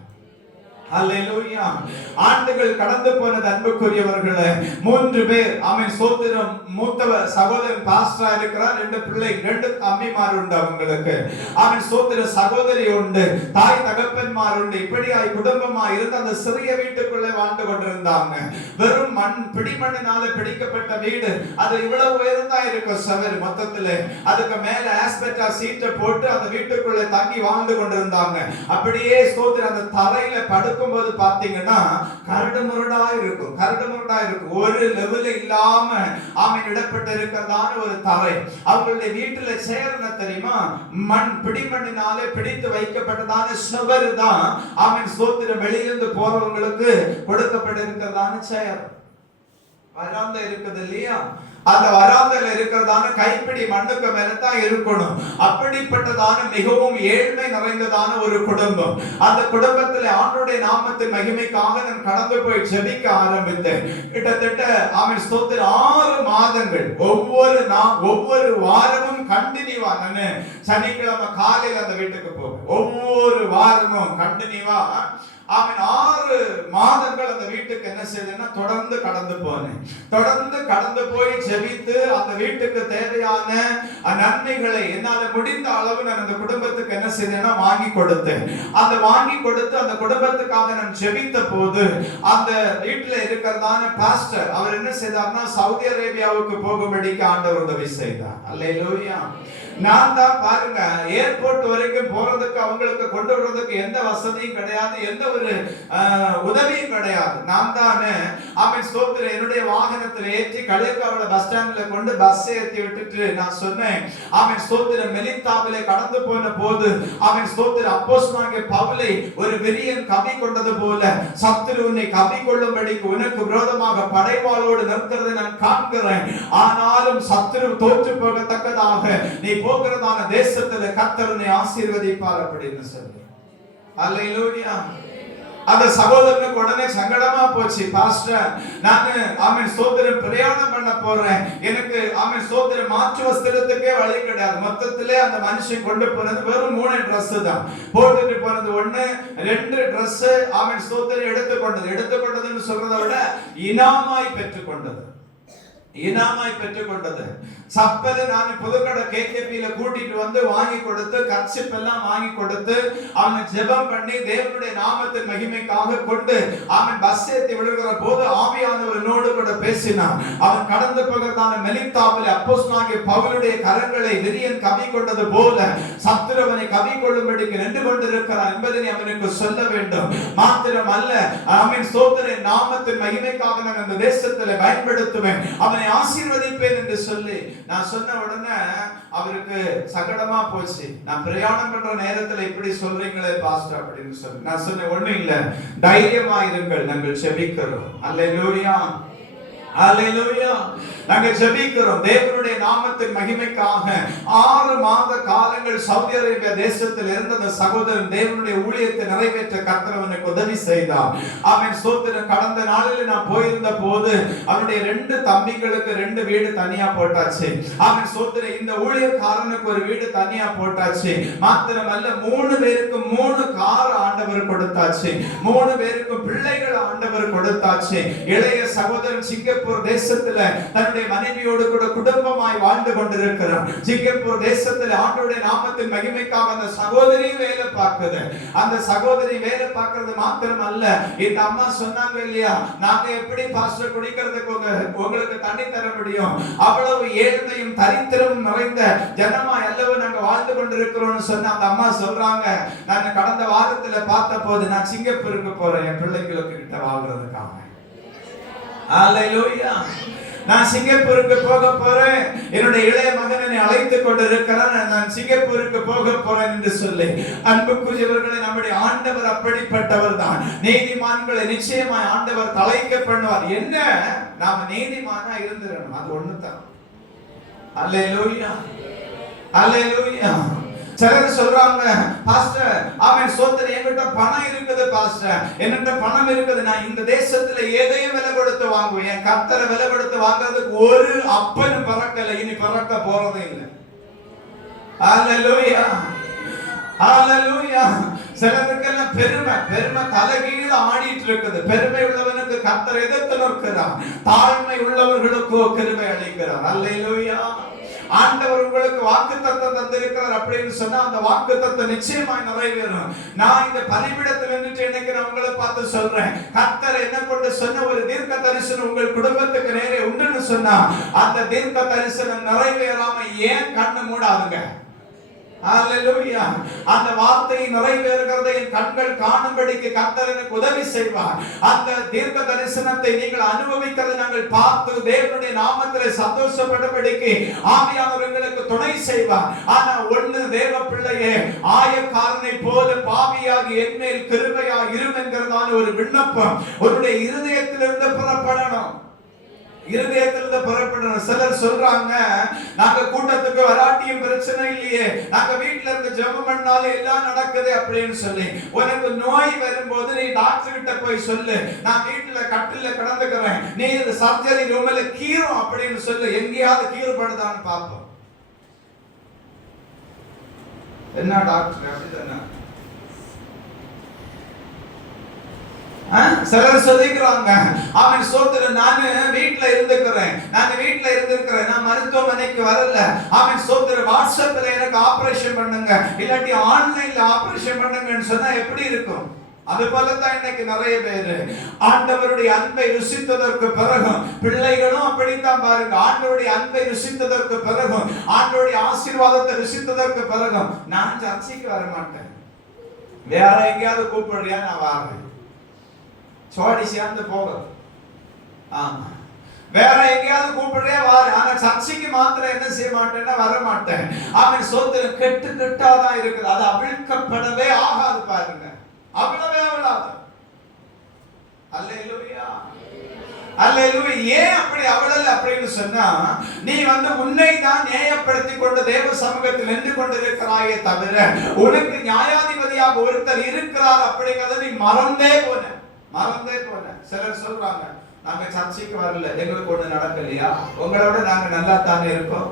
அல்லேலூயா. ஆண்டுகள் கடந்து போனது அன்புக்குரியவர்களே. 3 பேர் ஆமென் ஸ்தோத்திரம். மூத்தவர் சகோதரன் பாஸ்டரா இருக்கிறார். 2 பிள்ளை, 2 அம்மிமார் உண்டு அவங்களுக்கு. ஆமென் ஸ்தோத்திரம். சகோதரி உண்டு, தாய் தகப்பன்மார் உண்டு. இப்படியாய் குடும்பமா இருந்த அந்த சிறிய வீட்டுக்குள்ளே வாழ்ந்து கொண்டிருந்தாங்க. வெறும் பிடிமண்ணினால பிடிக்கப்பட்ட வீடு. அது இவ்வளவு உயர்ந்தா இருக்கும் சவர் மொத்தத்துல. அதுக்கு மேல ஆஸ்பெட்டா சீட்டை போட்டு அந்த வீட்டுக்குள்ளே தங்கி வாழ்ந்து கொண்டிருந்தாங்க. அப்படியே ஸ்தோத்திரம் அந்த தரையில படுக்கும் போது பாத்தீங்கன்னா கரடு முரடா இருக்கும். ஒரு லெவல் இல்லாம ஆமென் இடப்பட்டு இருக்கிறதான ஒரு தரை. அவங்களுடைய வீட்டுல சேரன தெரியுமா, பிடிமண்ணினாலே பிடித்து வைக்கப்பட்டதான சுவர் தான் ஆமென் ஸ்தோத்திரம். வெளியிலிருந்து போறவங்களுக்கு கொடுக்கப்பட்டு இருக்கிறதான சேர். வராந்த இருக்குது இல்லையா, அந்த வராந்தல இருக்கிறதான கைப்பிடி மண்ணுக்கு மேலதான் இருக்கணும். அப்படிப்பட்டதான மிகவும் ஏழ்மை நிறைந்ததான ஒரு குடும்பம். அந்த குடும்பத்தில் ஆண்டவருடைய நாமத்தின் மகிமைக்காக நான் கடந்து போய் ஜெபிக்க ஆரம்பித்தேன். கிட்டத்தட்ட ஆமென் ஸ்தோத்திரம் 6 மாதங்கள் ஒவ்வொரு வாரமும் கண்டினியூவா நான் சனிக்கிழமை காலையில் அந்த வீட்டுக்கு போவேன். ஒவ்வொரு வாரமும் கண்டினியூவா ஆமென் 6 மாதங்கள் அந்த வீட்டுக்கு என்ன செய்தேன்னா தொடர்ந்து கடந்து போய் ஜெபித்து அந்த வீட்டுக்கு தேவையான நன்மைகளை என்னால முடிந்த அளவு நான் அந்த குடும்பத்துக்கு என்ன செய்தேன்னா வாங்கி கொடுத்து அந்த குடும்பத்துக்காக நான் ஜெபித்த போது அந்த வீட்டுல இருக்கிறதான பாஸ்டர் அவர் என்ன செய்தார்னா சவுதி அரேபியாவுக்கு போகும்படிக்கு ஆண்டவர் உதவி செய்தார். அல்லேலூயா. நான் தான் பாருங்க ஏர்போர்ட் வரைக்கும் போறதுக்கு அவங்களுக்கு கொண்டு வர்றதுக்கு எந்த வசதியும் கிடையாது, எந்த ஒரு உதவியும் கிடையாது. நான் தானே ஆமென் ஸ்தோத்திரம் என்னுடைய வாகனத்தில் ஏற்றி களியக்காவில பஸ் ஸ்டாண்ட்ல கொண்டு பஸ் ஏற்றி விட்டுட்டு நான் சொன்னேன், ஆமென் ஸ்தோத்திரம் மெலித்தாவிலே கடந்து போன போது ஆமென் ஸ்தோத்திரம் அப்போஸ்தலனாகிய பவுலை ஒரு விரியன் கவி கொண்டது போல சத்துரு உன்னை கவி கொள்ளும்படிக்கு உனக்கு விரோதமாக படைவாளோடு நிற்கிறதை நான் காண்கிறேன். ஆனாலும் சத்துரு தோற்று போகத்தக்கதாக நீ போகிறதான தேசத்துல கர்த்தர் உன்னை ஆசீர்வதிப்பார் அப்படின்னு சொல்லி. அல்லேலூயா. அந்த சகோதரனுக்கு உடனே சங்கடமா போச்சு. பாஸ்டர், நான் ஆமென் ஸ்தோத்திரம் பிரயாணம் பண்ண போறேன், எனக்கு ஆமென் ஸ்தோத்திரம் மாற்று வஸ்திரத்துக்கே வழி கிடையாது. மொத்தத்திலே அந்த மனுஷன் கொண்டு போனது வெறும் 3 Dress தான் போட்டுட்டு போனது. 1 2 Dress ஆமென் ஸ்தோத்திரம் எடுத்துக்கொண்டதுன்னு சொல்றதை விட இனாமாய் பெற்றுக்கொண்டது. சப்பல நான் புதுக்கடை கேகேபில கூட்டிட்டு வந்து வாங்கி கொடுத்து கர்ச்சிப் எல்லாம் வாங்கி கொடுத்து அவன் ஜெபம் பண்ணி தேவனுடைய நாமத்தின் மகிமைக்காக கொண்டு அவன் பஸ் ஏத்தி விடுகிற போது ஆவியானவர் என்னோடு கூட பேசினான். அவன் கடந்து போகிறதான மெலித்தாவிலே அப்போஸ்தலனாகிய பவுலுடைய கரங்களை விரியன் கவி கொண்டது போல சத்துருவனை கவி கொள்ளும்படிக்கு நின்று கொண்டிருக்கிறான் என்பதை அவனுக்கு சொல்ல வேண்டும். மாத்திரம் அல்ல, ஆமென் ஸ்தோத்திரம், நாமத்தின் மகிமைக்காக நான் இந்த தேசத்திலே பயன்படுத்துவேன், அவனை ஆசீர்வதிப்பேன் என்று சொல்லி நான் சொன்ன உடனே அவருக்கு சங்கடமா போச்சு. நான் பிரயாணம் பண்ற நேரத்துல இப்படி சொல்றீங்களே பாஸ்டர் அப்படின்னு சொல்லி நான் சொன்னேன், ஒண்ணும் இல்ல, தைரியமா இருங்கள், நாங்கள் செபிக்கிறோம். அல்லேலூயா, அல்லேலூயா. நாங்கள் ஜெபிக்கிறோம் தேவனுடைய நாமத்தின் மகிமைக்காக. 6 மாத காலங்கள் சவுதி அரேபியா தேசத்தில் இருந்த அந்த சகோதரன் தேவனுடைய ஊழியத்தை நிறைவேற்ற கர்த்தர் அவனுக்கு உதவி செய்தார். ஆமென் ஸ்தோத்திரம். கடந்த நாளில் நான் போயிருந்த போது அவனுடைய 2 தம்பிகளுக்கு 2 வீடு தனியா போட்டாச்சு. ஆமென் ஸ்தோத்திரம். இந்த ஊழியக்காரனுக்கு ஒரு வீடு தனியா போட்டாச்சு. மாத்திரமல்ல 3 பேருக்கு 3 கார் ஆண்டவர் கொடுத்தாச்சு. 3 பேருக்கு பிள்ளைகள் ஆண்டவர் கொடுத்தாச்சு. இளைய சகோதரன் சிங்கப்பூர் தேசத்துல மனைவியோடு கூட குடும்பமாய் வாழ்ந்து கொண்டிருக்கிறார். சிங்கப்பூர் தேசத்தில் ஆண்டவருடைய நாமத்தின் மகிமைக்காக அந்த சகோதரி வேலை பார்க்குது. அந்த சகோதரி வேலை பார்க்கிறது மாத்திரம் அல்ல, இந்த அம்மா சொன்னாங்க இல்லையா, நாங்க எப்படி பாஸ்டர் குடிக்கிறதுக்கு உங்களுக்கு தண்ணி தர முடியும், அவ்வளவு ஏழ்மையும் தரித்திரமும் நிறைந்த ஜனமாய் அல்லவோ நாங்க வாழ்ந்து கொண்டிருக்கிறோம்னு சொன்ன அந்த அம்மா சொல்றாங்க, நான் கடந்த வாரத்துல பார்த்த போது நான் சிங்கப்பூருக்கு போறேன் என் பிள்ளைங்களுக்கு கிட்ட வாழ்றதுக்காக. அல்லேலூயா. நான் சிங்கப்பூருக்கு போக போறேன், என்னுடைய இளைய மகன் என்னை அழைத்துக் கொண்டிருக்கிறான், நான் சிங்கப்பூருக்கு போக போறேன் என்று சொல்லி. அன்புக்குரியவர்களே, நம்முடைய ஆண்டவர் அப்படிப்பட்டவர் தான். நீதிமான்களை நிச்சயமாய் ஆண்டவர் தலைக்க பண்ணுவார். என்ன, நாம நீதிமானா இருந்திரணும், அது ஒண்ணுதான். அல்லேலூயா, அல்லேலூயா. சிலர் சொல்றாங்க, பாஸ்டர் ஆமென் ஸ்தோத்திரம், என்கிட்ட பணம் இருக்குது பாஸ்டர், என்கிட்ட பணம் இருக்குது, நான் இந்த தேசத்துல எதையும் விலை கொடுத்து வாங்குவேன், என் கர்த்தரை விலை கொடுத்து வாங்குறதுக்கு ஒரு அப்பனும் பறக்கல, இனி பறக்க போறதே இல்லை. அல்லேலூயா, அல்லேலூயா. சிலருக்கெல்லாம் பெருமை தலைகீழ ஆடிட்டு இருக்குது. பெருமை உள்ளவனுக்கு கர்த்தர் எதிர்த்து நிற்கிறார், தாழ்மை உள்ளவர்களுக்கோ கிருபை அளிக்கிறார். அல்லேலூயா. ஆண்டவர் உங்களுக்கு வாக்குத்தத்தம் தந்திருக்கிறார் அப்படின்னு சொன்னா அந்த வாக்குத்தத்தம் நிச்சயமாய் நிறைவேறும். நான் இந்த பலிபீடத்தில் நின்று இன்னைக்கு நான் உங்களை பார்த்து சொல்றேன், கர்த்தர் என்ன கொண்டு சொன்ன ஒரு தீர்க்க தரிசனம் உங்கள் குடும்பத்துக்கு நேரே உண்டுன்னு சொன்னா அந்த தீர்க்க தரிசனம் நிறைவேறாம ஏன் கண்ணு மூடாதுங்க? அல்லேலூயா. அந்த வார்த்தை நிறைவேறுகிறதை என் கண்கள் காணும்படிக்கு கர்த்தர் எனக்கு உதவி செய்வார். அந்த தீர்க்க தரிசனத்தை நீங்கள் அனுபவிக்கிறதை நாங்கள் பார்த்து தேவனுடைய நாமத்திலே சந்தோஷப்படும்படிக்கு ஆவியானவர் எங்களுக்கு துணை செய்வார். ஆனா ஒண்ணு, தேவ பிள்ளையே, ஆயக்காரனை போல பாவியாகி என்மேல் கிருபையாய் இரும் என்கிறதான ஒரு விண்ணப்பம் உன்னுடைய இருதயத்திலிருந்து புறப்படணும். இருதயத்திலிருந்து புறப்படணும். சிலர் சொல்றாங்க, நாங்க கூட்டத்துக்கு வராட்டியும் பிரச்சனை இல்லையே, நாங்க வீட்டுல இருந்து ஜெபம் பண்ணாலும் எல்லாம் நடக்குது அப்படின்னு சொல்லி. உனக்கு நோய் வரும்போது நீ டாக்டர் கிட்ட போய் சொல்லு, நான் வீட்டுல கட்டில கிடந்துக்கிறேன், நீ சர்ஜரி ரூம்ல கீறும் அப்படின்னு சொல்லு. எங்கேயாவது கீறுபடுதான்னு பார்ப்போம். என்ன டாக்டர் அப்படிதானே? சிலர் சொல்லிக்கிறாங்க, அவன் சோத்திரம், நான் வீட்டுல இருந்துக்கிறேன், நான் மருத்துவமனைக்கு வரல, அவன் சோத்திரம், வாட்ஸ்அப்ல எனக்கு ஆபரேஷன் பண்ணுங்க, இல்லாட்டி ஆன்லைன்ல ஆபரேஷன் பண்ணுங்கன்னு சொன்னா எப்படி இருக்கும்? அது போலதான் இன்னைக்கு நிறைய பேரு ஆண்டவருடைய அன்பை ருசித்ததற்கு பிறகும், பிள்ளைகளும் அப்படித்தான் பாருங்க, ஆண்டவருடைய அன்பை ருசித்ததற்கு பிறகும், ஆண்டவருடைய ஆசீர்வாதத்தை ருசித்ததற்கு பிறகும், நான் சர்ச்சைக்கு வர மாட்டேன், வேற எங்கேயாவது கூப்பிடுறியா நான் வரேன், சோடி சேர்ந்து போக, வேற எங்கேயாவது கூப்பிடுறே வாரு, ஆனா சர்ச்சைக்கு மாத்திரம் என்ன செய்ய மாட்டேன்னா வர மாட்டேன். அவன் சோத்திரம் கெட்டாதான் இருக்குது, அது அவிழ்க்கப்படவே ஆகாது பாருங்க, அவ்வளவே அவ்வளவு. அல்லேலூயா. அல்லேலூயா. ஏன் அப்படி அவளல் அப்படின்னு சொன்னா, நீ உன்னை தான் நியாயப்படுத்திக் கொண்டு தேவ சமூகத்தில் நின்று கொண்டிருக்கிறாயே தவிர உனக்கு நியாயாதிபதியாக ஒருத்தர் இருக்கிறார் அப்படிங்கறத நீ மறந்தே போன. சிலர் சொல்றாங்க, நாங்க சர்ச்சைக்கு வரல, எங்களுக்கு ஒண்ணு நடக்கலையா, உங்களோட நாங்க நல்லா தானே இருக்கோம்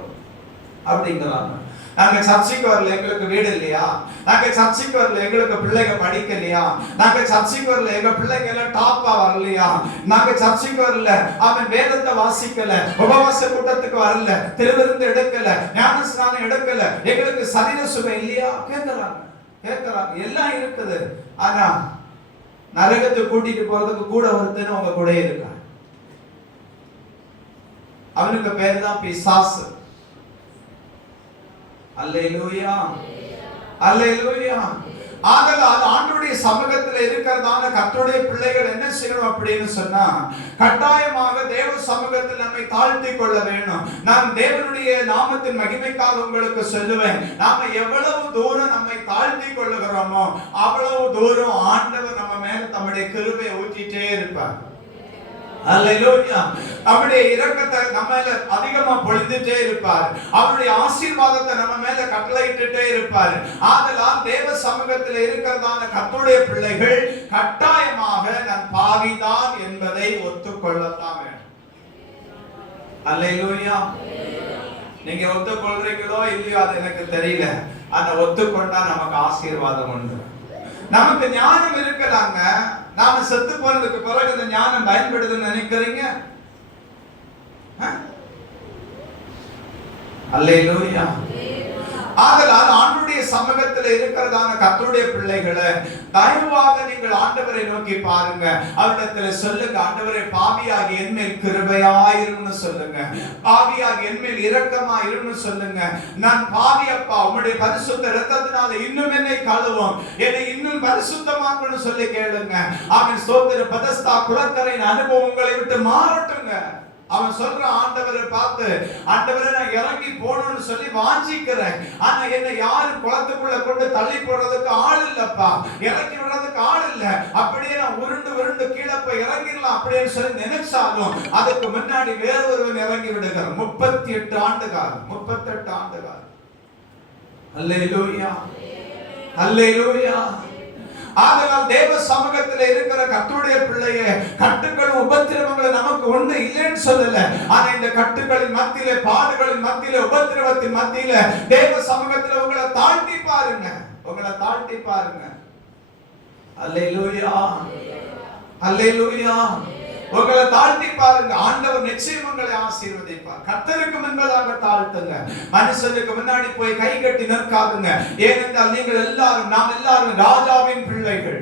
அப்படிங்கிறாங்க. நாங்க சர்ச்சைக்கு வரல, எங்களுக்கு வீடு இல்லையா, நாங்க சர்ச்சைக்கு வரல, எங்களுக்கு பிள்ளைங்க படிக்கலையா, நாங்க சர்ச்சைக்கு வரல, எங்க பிள்ளைங்க எல்லாம் டாப்பா வரலையா, நாங்க சர்ச்சைக்கு வரல, அவன் வேதத்தை வாசிக்கல, உபவாச கூட்டத்துக்கு வரல, திருவிருந்து எடுக்கல, ஞான ஸ்நானம் எடுக்கல, எங்களுக்கு சரீர சுகம் இல்லையா கேட்கறாங்க. எல்லாம் இருக்குது. ஆனா நரகத்தை கூட்டிட்டு போறதுக்கு கூட ஒருத்தன் உங்க கூட இருக்கான். அவனுக்கு பேர் தான் பிசாசு. அல்லேலூயா, அல்லேலூயா. ஆதலால் ஆண்டவருடைய சமூகத்தில் இருக்கிறதான கர்த்தருடைய பிள்ளைகள் என்ன செய்யணும் அப்படின்னு சொன்னா, கட்டாயமாக தேவ சமூகத்தில் நம்மை தாழ்த்தி கொள்ள வேணும். நான் தேவனுடைய நாமத்தின் மகிமைக்காக உங்களுக்கு சொல்லுவேன், நாம எவ்வளவு தூரம் நம்மை தாழ்த்தி கொள்ளுகிறோமோ அவ்வளவு தூரம் ஆண்டவர் நம்ம மேல தம்முடைய கிருபையை ஊற்றிட்டே இருப்பார். அல்லேலூயா. அவருடைய இரக்கத்தை நம்ம மேல அதிகமா பொழிந்துட்டே இருப்பார். அவருடைய ஆசீர்வாதத்தை நம்ம மேல கட்டளையிட்டுட்டே இருப்பார். ஆதலால் தேவ சமூகத்தில் இருக்கிறதான கர்த்தருடைய பிள்ளைகள் கட்டாயமாக நான் பாவிதான் என்பதை ஒத்துக்கொள்ளத்தான் வேண்டும். அல்லேலூயா. நீங்க ஒத்துக்கொள்றீங்களோ இல்லையோ அது எனக்கு தெரியல. ஆனா ஒத்துக்கொண்டா நமக்கு ஆசீர்வாதம் உண்டு. நமக்கு ஞானம் இருக்கலாங்க. நாம செத்து போனதுக்கு பிறகு இந்த ஞானம் பயன்படுதுன்னு நினைக்கிறீங்க? அல்லேலூயா. ஆதலால் ஆண்டவருடைய சமூகத்தில் இருக்கிறதான கர்த்தருடைய பிள்ளைகளை தயவாக நீங்கள் ஆண்டவரை நோக்கி பாருங்க. அவரிடத்தில் சொல்லுங்க, ஆண்டவரே பாவியாகி என் மேல் கிருபையாயிருன்னு சொல்லுங்க, பாவியாகி என் மேல் இரக்கமாயிருன்னு சொல்லுங்க. நான் பாவியப்பா, உம்முடைய பரிசுத்த இரத்தத்தினால இன்னும் என்னை கழுவும், என்னை இன்னும் பரிசுத்தமாக்குன்னு சொல்லி கேளுங்க. அவன் ஸ்தோத்திர பதஸ்தா குலக்கரையின் அனுபவம் உங்களை விட்டு மாறட்டுங்க. அவன் சொல்ற ஆண்டவரை பார்த்து, ஆண்டவரை நான் இறங்கி போகணும்னு சொல்லி வாஞ்சிக்கிறேன், ஆனா என்னை யாரும் குளத்துக்குள்ள கொண்டு தள்ளி போடுறதுக்கு ஆள் இல்லப்பா, இறக்கி விடுறதுக்கு ஆள் இல்ல, அப்படியே நான் உருண்டு கீழே போய் இறங்கிடலாம் அப்படின்னு சொல்லி நினைச்சாலும் அதுக்கு முன்னாடி வேறொருவன் இறங்கி விடுகிறான். 38 ஆண்டு காலம். அல்லேலூயா, அல்லேலூயா. ஆதலால் தேவ சமூகத்தில் இருக்கிற கர்த்தருடைய பிள்ளையே, கட்டுக்கள் உபத்திரவங்கள் நமக்கு ஒண்ணு இல்லைன்னு சொல்லல. ஆனா இந்த கட்டுக்களின் மத்தியில, பாடுகளின் மத்தியில, உபத்திரவத்தின் மத்தியில தேவ சமூகத்தில் உங்களை தாழ்த்தி பாருங்க. அல்லேலூயா, அல்லேலூயா. உங்களை தாழ்த்தி பாருங்க. ஆண்டவர் நிச்சயம் உங்களை ஆசீர்வதிப்பார். கர்த்தருக்கு முன்பதாக தாழ்த்துங்க. மனுஷனுக்கு முன்னாடி போய் கை கட்டி நிற்காதுங்க. ஏனென்றால் நீங்கள் எல்லாரும், நாம் எல்லாரும் ராஜாவின் பிள்ளைகள்.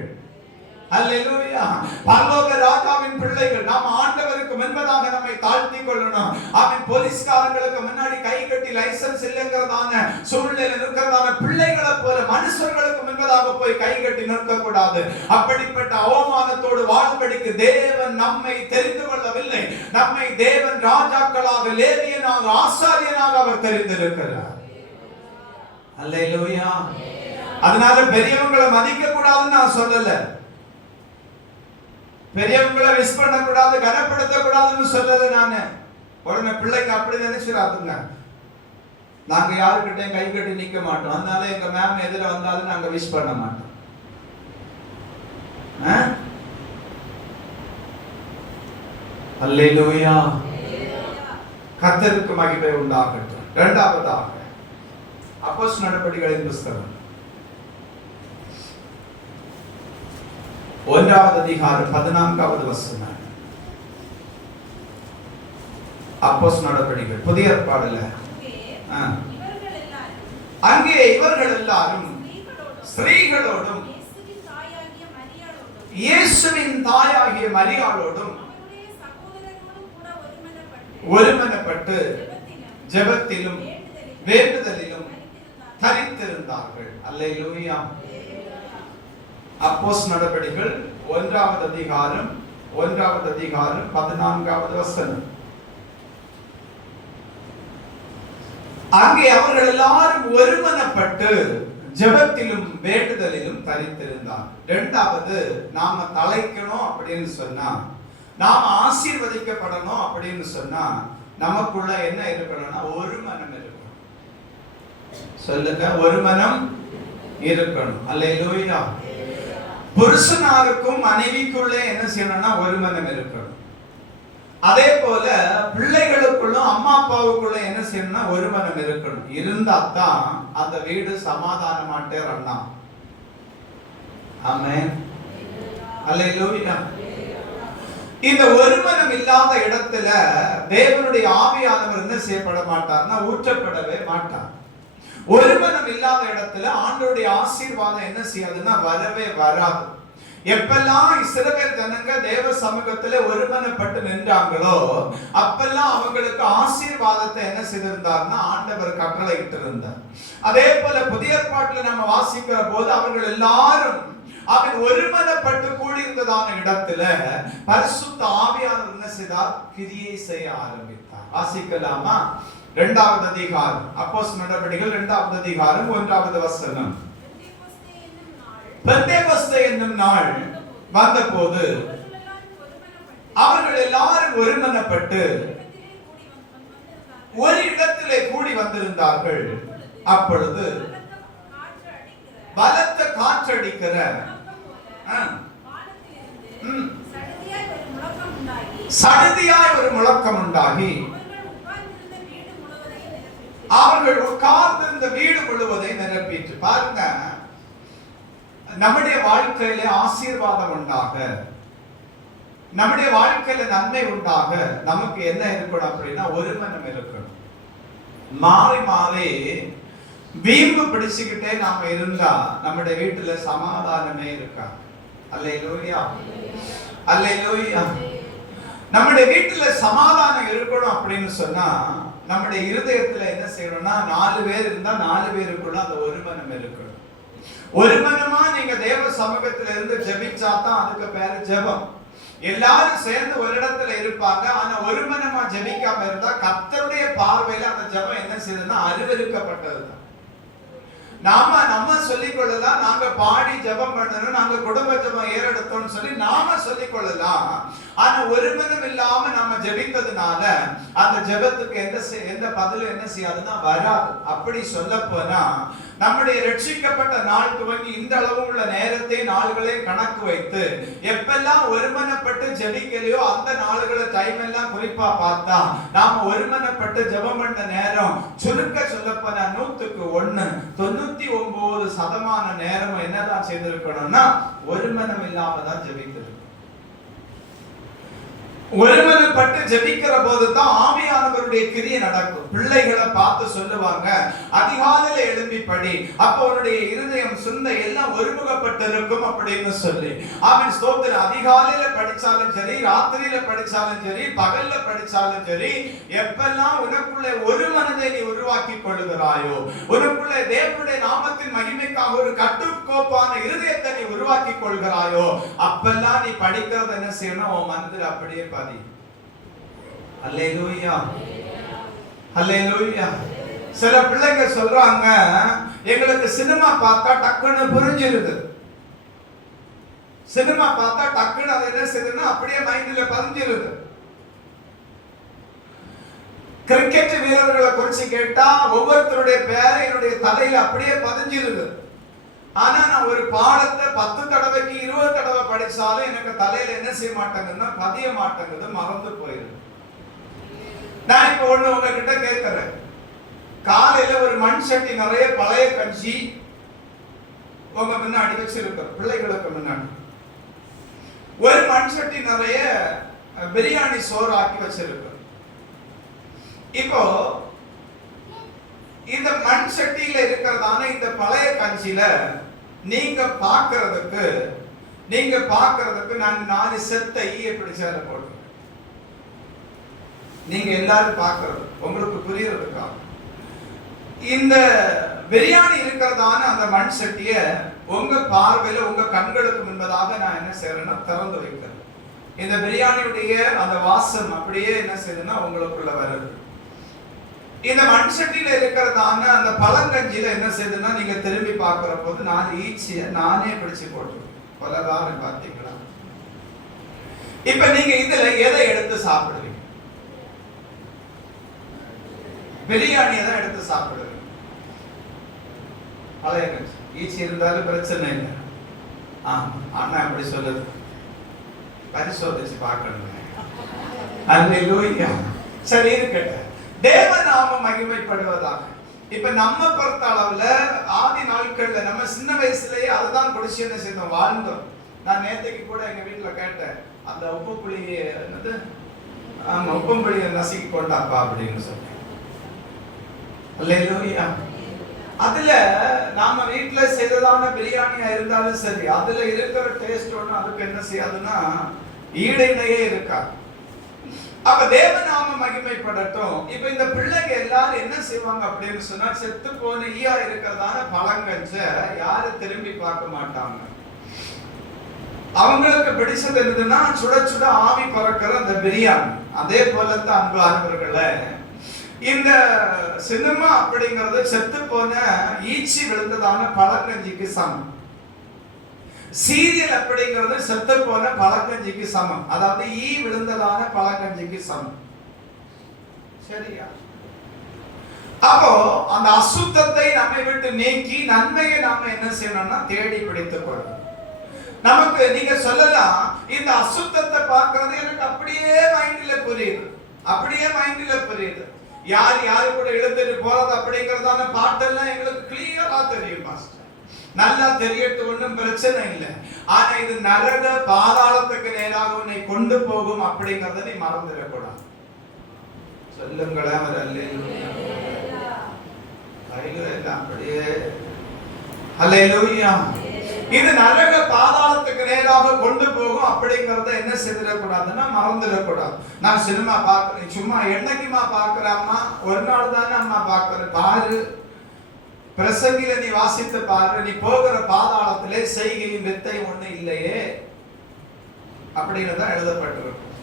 அல்லேலூயா. பரலோக ராஜாவின் பிள்ளைகள். நாம் ஆண்டவருக்கு முன்பதாக நம்மை தாழ்த்தி கொள்ளணும். அவன் போலீஸ்காரங்களுக்கு முன்னாடி கை கட்டி லைசன்ஸ் இல்லைங்கிறதான சூழ்நிலை இருக்கிறதான பிள்ளைகளை போல மனுஷர்களுக்கு முன்பதாக போய் கை கட்டி நிற்க கூடாது. அப்படிப்பட்ட அவமானத்தோடு வாழ்படிக்கு தேவன் நம்மை தெரிந்து கொள்ளவில்லை. நம்மை தேவன் ராஜாக்களாக, லேவியனாக, ஆசாரியனாக அவர் தெரிந்திருக்கிறார். அல்லேலூயா. அதனால பெரியவங்களை மதிக்க கூடாதுன்னு நான் சொல்லல, பெரியவங்களை விஷ் பண்ண கூடாது, கனப்படுத்த கூடாதுன்னு சொல்லல. நானு உடனே பிள்ளைங்க அப்படி நினைச்சிடாதுங்க. நாங்க யாருக்கிட்டையும் கை கட்டி நிக்க மாட்டோம், அதனால எங்க மேம் எதிர வந்தாலும் நாங்க விஷ் பண்ண மாட்டோம். அல்லேலூயா. கர்த்தருக்கு மகிமை உண்டாகட்டும். இரண்டாவதாக அப்போஸ்தலர் நடபடிகளின் புத்தகம் 1வது அதிகாரம் 14வது வசனம். அப்போஸ்தலர் நடபடிகள் புதிய ஏற்பாடுல அங்கே இவர்கள் எல்லாரும் ஸ்திரீகளோடும் இயேசுவின் தாயாகிய மரியாளோடும் ஒருமனப்பட்டு ஜெபத்திலும் வேண்டுதலிலும் தரித்திருந்தார்கள். அல்லேலூயா. அப்போஸ்தலர் நடபடிகள் 1வது அதிகாரம் 14வது வசனம். அங்கே அவர்கள் எல்லாரும் ஒருமனப்பட்டு ஜெபத்திலும் வேண்டுதலிலும் தரித்திருந்தார். இரண்டாவது, நாம தலைக்கணும் அப்படின்னு சொன்னா நாம் ஆசீர்வதிக்கப்படணும் அப்படின்னு சொன்னா நமக்குள்ள என்ன இருக்கணும்னா ஒரு மனம் இருக்கணும். சொல்லுங்க, ஒரு மனம் இருக்கணும். அல்லேலூயா. புருஷனாருக்கும் மனைவிக்குள்ள என்ன செய்யணும்னா ஒரு மனம் இருக்கணும். அதே போல பிள்ளைகளுக்குள்ளும் அம்மா அப்பாவுக்குள்ள என்ன செய்யணும்னா ஒரு மனம் இருக்கணும். இருந்தா தான் அந்த வீடு சமாதானமாட்டே ரன்னா. ஆமென். அல்லேலூயா. இந்த ஒரு மனம் இல்லாத இடத்துல தேவனுடைய ஆவியானவர் என்ன செய்யப்பட மாட்டார்னா ஊற்றப்படவே மாட்டார். ஒரு மனம் இல்லாத இடத்துல ஆண்டவருடைய ஆசீர்வாதம் என்ன செய்யாதுன்னா வரவே வராது. எப்பெல்லாம் இஸ்ரவேல் ஜனங்க தேவ சமூகத்துல ஒருமனப்பட்டு நின்றாங்களோ அப்பெல்லாம் அவங்களுக்கு ஆசீர்வாதத்தை என்ன செய்திருந்தார்னா ஆண்டவர் கட்டளையிட்டு இருந்தார். அதே போல புதிய ஏற்பாட்டில் நம்ம வாசிக்கிற போது அவர்கள் எல்லாரும் அவன் ஒருமனப்பட்டு கூடியிருந்ததான இடத்துல பரிசுத்த ஆவியானவர் என்ன செய்தார்? கிரியை செய்ய ஆரம்பித்தார். வாசிக்கலாமா? 2வது அதிகாரம், அப்போஸ்தலர் நடபடிகள் 2வது அதிகாரம் 1வது வசனம். பெந்தேகொஸ்தே என்னும் நாள் வந்தபோது அவர்கள் எல்லாரும் ஒருமனப்பட்டு ஒரு இடத்திலே கூடி வந்திருந்தார்கள். அப்பொழுது பலத்த காற்றடிக்கிற சடுதியாய் ஒரு முழக்கம் உண்டாகி அவர்கள் உட்கார்ந்திருந்த வீடு முழுவதை நிரப்பிட்டு. பாருங்க, நம்முடைய வாழ்க்கையில ஆசீர்வாதம் உண்டாக, நம்முடைய வாழ்க்கையில நன்மை உண்டாக நமக்கு என்ன இருக்கணும் அப்படின்னா ஒரு மனம் இருக்கணும். மாறி மாறி வீம்பு பிடிச்சுக்கிட்டே நாம இருந்தா நம்முடைய வீட்டுல சமாதானமே இருக்கா. அல்லேலூயா, அல்லேலூயா. நம்முடைய வீட்டுல சமாதானம் இருக்கணும் அப்படின்னு சொன்னா நம்முடைய இருதயத்துல என்ன செய்யணும்னா 4 பேர் இருந்தா 4 பேருக்குள்ள அந்த ஒரு மனம் இருக்கணும். ஒரு மனமா நீங்க தேவ சமூகத்துல இருந்து ஜெபிச்சாதான் அதுக்கு பேரு ஜெபம். எல்லாரும் சேர்ந்து ஒரு இடத்துல இருப்பாங்க, ஆனா ஒரு மனமா ஜெபிக்காம இருந்தா கர்த்தருடைய பார்வையில அந்த ஜெபம் என்ன செய்யுதுன்னா அருவருக்கப்பட்டதுதான். நம்ம சொல்லிக் கொள்ளலாம், நாங்க பாடி ஜெபம் பண்ணணும், நாங்க குடும்ப ஜெபம் ஏறெடுத்தோம்னு சொல்லி நாம சொல்லிக் கொள்ளலாம். ஆனா ஒரு மனம் இல்லாம நம்ம ஜெபித்ததுனால அந்த ஜெபத்துக்கு எந்த பதிலும் என்ன செய்யாதுன்னா வராது. அப்படி சொல்ல போனா நம்முடைய ரட்சிக்கப்பட்ட நாள் துவங்கி இந்த அளவு உள்ள நேரத்தை நாள்களே கணக்கு வைத்து எப்பெல்லாம் ஒருமனப்பட்டு ஜெபிக்கலையோ அந்த நாளுகளை டைம் எல்லாம் குறிப்பா பார்த்தா நாம ஒருமனப்பட்டு ஜெபம் பண்ண நேரம் சுருக்க சொல்ல போனா 100க்கு 1 99% நேரம் என்னதான் செய்திருக்கணும்னா ஒருமனம் இல்லாம தான் ஜெபிக்கிறது. ஒருமனப்பட்டு ஜெபிக்கிற போது தான் ஆவியானவருடைய கிரியை நடக்கும். பிள்ளைகளை பார்த்து சொல்லுவாங்க, அதிகாலையில எழும்பி படி, அப்ப அவருடைய இருதயம் சிந்தை எல்லாம் ஒருமுகப்பட்டு இருக்கும் அப்படின்னு சொல்லி. அவன் ஸ்தோத்திரம். அதிகாலையில படிச்சாலும் சரி, ராத்திரியில படிச்சாலும் சரி, பகல்ல படிச்சாலும் சரி, எப்பெல்லாம் உனக்குள்ளே ஒரு மனதை நீ உருவாக்கி கொள்ளுகிறாயோ, உனக்குள்ளே தேவனுடைய நாமத்தின் மகிமைக்காக ஒரு கட்டுக்கோப்பான இருதயத்தை நீ உருவாக்கி கொள்கிறாயோ, அப்பெல்லாம் நீ படிக்கிறது என்ன செய்யணும்? உன் மனதில் அப்படியே பதி. அல்லேலூயா, அல்லேலூயா. சில பிள்ளைங்க சொல்றாங்க, எங்களுக்கு சினிமா பார்த்தா டக்குன்னு புரிஞ்சிருது. சினிமா பார்த்தா டக்குன்னு அது என்ன செய்யுதுன்னா அப்படியே மைண்ட்ல பதிஞ்சிருது. கிரிக்கெட் வீரர்களை குறிச்சு கேட்டா ஒவ்வொருத்தருடைய பேரை என்னுடைய தலையில அப்படியே பதிஞ்சிருது. ஆனா நான் ஒரு பாடத்தை 10 தடவைக்கு 20 தடவை படிச்சாலும் எனக்கு தலையில என்ன செய்ய மாட்டேங்குதுன்னா பதிய மாட்டேங்குது, மறந்து போயிருது. நான் இப்ப ஒண்ணு உங்ககிட்ட கேட்கிறேன். காலையில ஒரு மண் சட்டி நிறைய பழைய கஞ்சி உங்க முன்னாடி வச்சிருக்கிற பிள்ளைகளுக்கு முன்னாடி ஒரு மண் சட்டி நிறைய பிரியாணி சோறு ஆக்கி வச்சிருக்க. இப்போ இந்த மண் சட்டியில இருக்கிறதான இந்த பழைய கஞ்சியில நீங்க பாக்குறதுக்கு நான் 4 செத்த ஈய பிடிச்சால போட்டு நீங்க எல்லாரும் பாக்குறது உங்களுக்கு புரியறதுக்காக இந்த பிரியாணி இருக்கிறதான அந்த மண் சட்டிய உங்க பார்வையில உங்க கண்களுக்கு முன்பதாக நான் என்ன செய்யறேன்னா திறந்து வைக்கிறேன். இந்த பிரியாணியுடைய அந்த வாசம் அப்படியே என்ன செய்யுதுன்னா உங்களுக்குள்ள வருது. இந்த மண் சட்டியில இருக்கிறதான அந்த பழங்கஞ்சியில என்ன செய்யுதுன்னா நீங்க திரும்பி பார்க்கிற போது 4 ஈச்சிய நானே பிடிச்சு போட்டு பலதாரம் பார்த்தீங்களா? இப்ப நீங்க இதுல எதை எடுத்து சாப்பிடுவீங்க? பிரியாணியை தான் எடுத்து சாப்பிடுவீங்க. பழைய ஈச்சி இருந்தாலும் பிரச்சனை இல்லை. ஆனா அப்படி சொல்லுது, பரிசோதிச்சு பார்க்கணும். அல்லேலூயா. சரி இருக்கட்டும், தேவ நாம மகிமைப்படுவதாக. இப்ப நம்ம பொறுத்த அளவுல ஆதி நாட்கள்ல நம்ம சின்ன வயசுலயே அதுதான் குடிச்சு என்ன செய்தோம், வாழ்ந்தோம். நான் நேற்றுக்கு கூட எங்க வீட்டுல கேட்டேன், அந்த உப்பு புளி என்னது, உப்பு புளியை நசுக்கி கொண்டாப்பா அப்படின்னு சொன்னேன். அல்லேலூயா. அதுல நாம வீட்டுல செய்ததான பிரியாணியா இருந்தாலும் சரி, அதுல இருக்கிற டேஸ்ட் ஒண்ணு அதுக்கு என்ன செய்யாதுன்னா ஈடையே இருக்கா. அப்ப தேவ நாம மகிமைப்படட்டும். இப்ப இந்த பிள்ளைங்க எல்லாரும் என்ன செய்வாங்க அப்படின்னு சொன்னா, செத்து போன ஈயா இருக்கிறதான பழங்கஞ்ச யாரும் திரும்பி பார்க்க மாட்டாங்க. அவங்களுக்கு பிடிச்சது என்னதுன்னா சுட சுட ஆவி பறக்கிற அந்த பிரியாணி. அதே போலத்தான் அன்பானவர்களே, இந்த சினிமா அப்படிங்கிறது செத்து போன ஈச்சி விழுந்ததான பழங்கஞ்சிக்கு சமம். சீரியல் அப்படிங்கிறது செத்து போன பழங்கஞ்சிக்கு சமம். அதாவது ஈ விழுந்ததான பழங்கஞ்சிக்கு சமம். சரியா? அப்போ அந்த அசுத்தத்தை நம்மை விட்டு நீக்கி நன்மையை நாம என்ன செய்யணும்னா தேடி பிடித்துக் கொள்ளணும். நமக்கு நீங்க சொல்லலாம், இந்த அசுத்தத்தை பார்க்கறது எனக்கு அப்படியே மைண்ட்ல புரியுது, அப்படியே மைண்ட்ல புரியுது. யார் யாரு கூட இழுத்துட்டு போறது அப்படிங்கறதான பாட்டெல்லாம் எங்களுக்கு கிளியரா தெரியும் மாஸ்டர். நல்லா தெரியட்டு, ஒன்றும் பிரச்சனை இல்லை. ஆனா இது நரக பாதாளத்துக்கு நேராக உன்னை கொண்டு போகும் அப்படிங்கறத நீ மறந்துடக்கூடாது. சொல்லுங்களேன். அப்படியே அல்லேலூயா. இது நரக பாதாளத்துக்கு நேராக கொண்டு போகும் அப்படிங்கறத என்ன செய்திடக்கூடாதுன்னா மறந்துடக்கூடாது. நான் சினிமா பார்க்கிறேன், சும்மா என்னைக்குமா பார்க்கிறேம்மா, ஒரு நாள் தானே அம்மா பார்க்கிறேன். பாரு, பிரசங்கில நீ வாசித்து பாரு, நீ போகிற பாதாளத்திலே செய்கையும் வித்தையும் ஒண்ணு இல்லையே அப்படின்னு தான் எழுதப்பட்டிருக்கும்.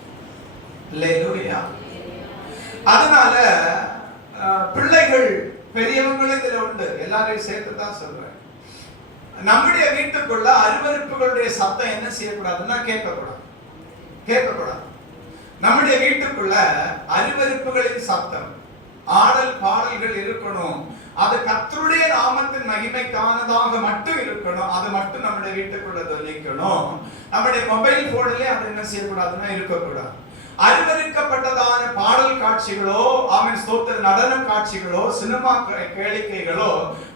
அல்லேலூயா. அதனால பிள்ளைகள் பெரியவங்களும் இதுல உண்டு, எல்லாரையும் சேர்த்து தான் சொல்றேன். நம்முடைய வீட்டுக்குள்ள அருவருப்புகளுடைய சத்தம் என்ன செய்யக்கூடாதுன்னா கேட்கக்கூடாது. நம்முடைய வீட்டுக்குள்ள அருவருப்புகளின் சத்தம், ஆடல் பாடல்கள் இருக்கணும். அது கர்த்தருடைய நாமத்தின் மகிமைக்கானதாக மட்டும் இருக்கணும். அது மட்டும் நம்முடைய வீட்டுக்குள்ள தொனிக்கணும். நம்முடைய மொபைல் போன்லயே அது என்ன செய்யக்கூடாதுன்னா இருக்கக்கூடாது. அருவருக்கப்பட்டதான பாடல் காட்சிகளோ, ஆமென் ஸ்தோத்திர, நடன காட்சிகளோ, சினிமா கேளிக்கைகளோ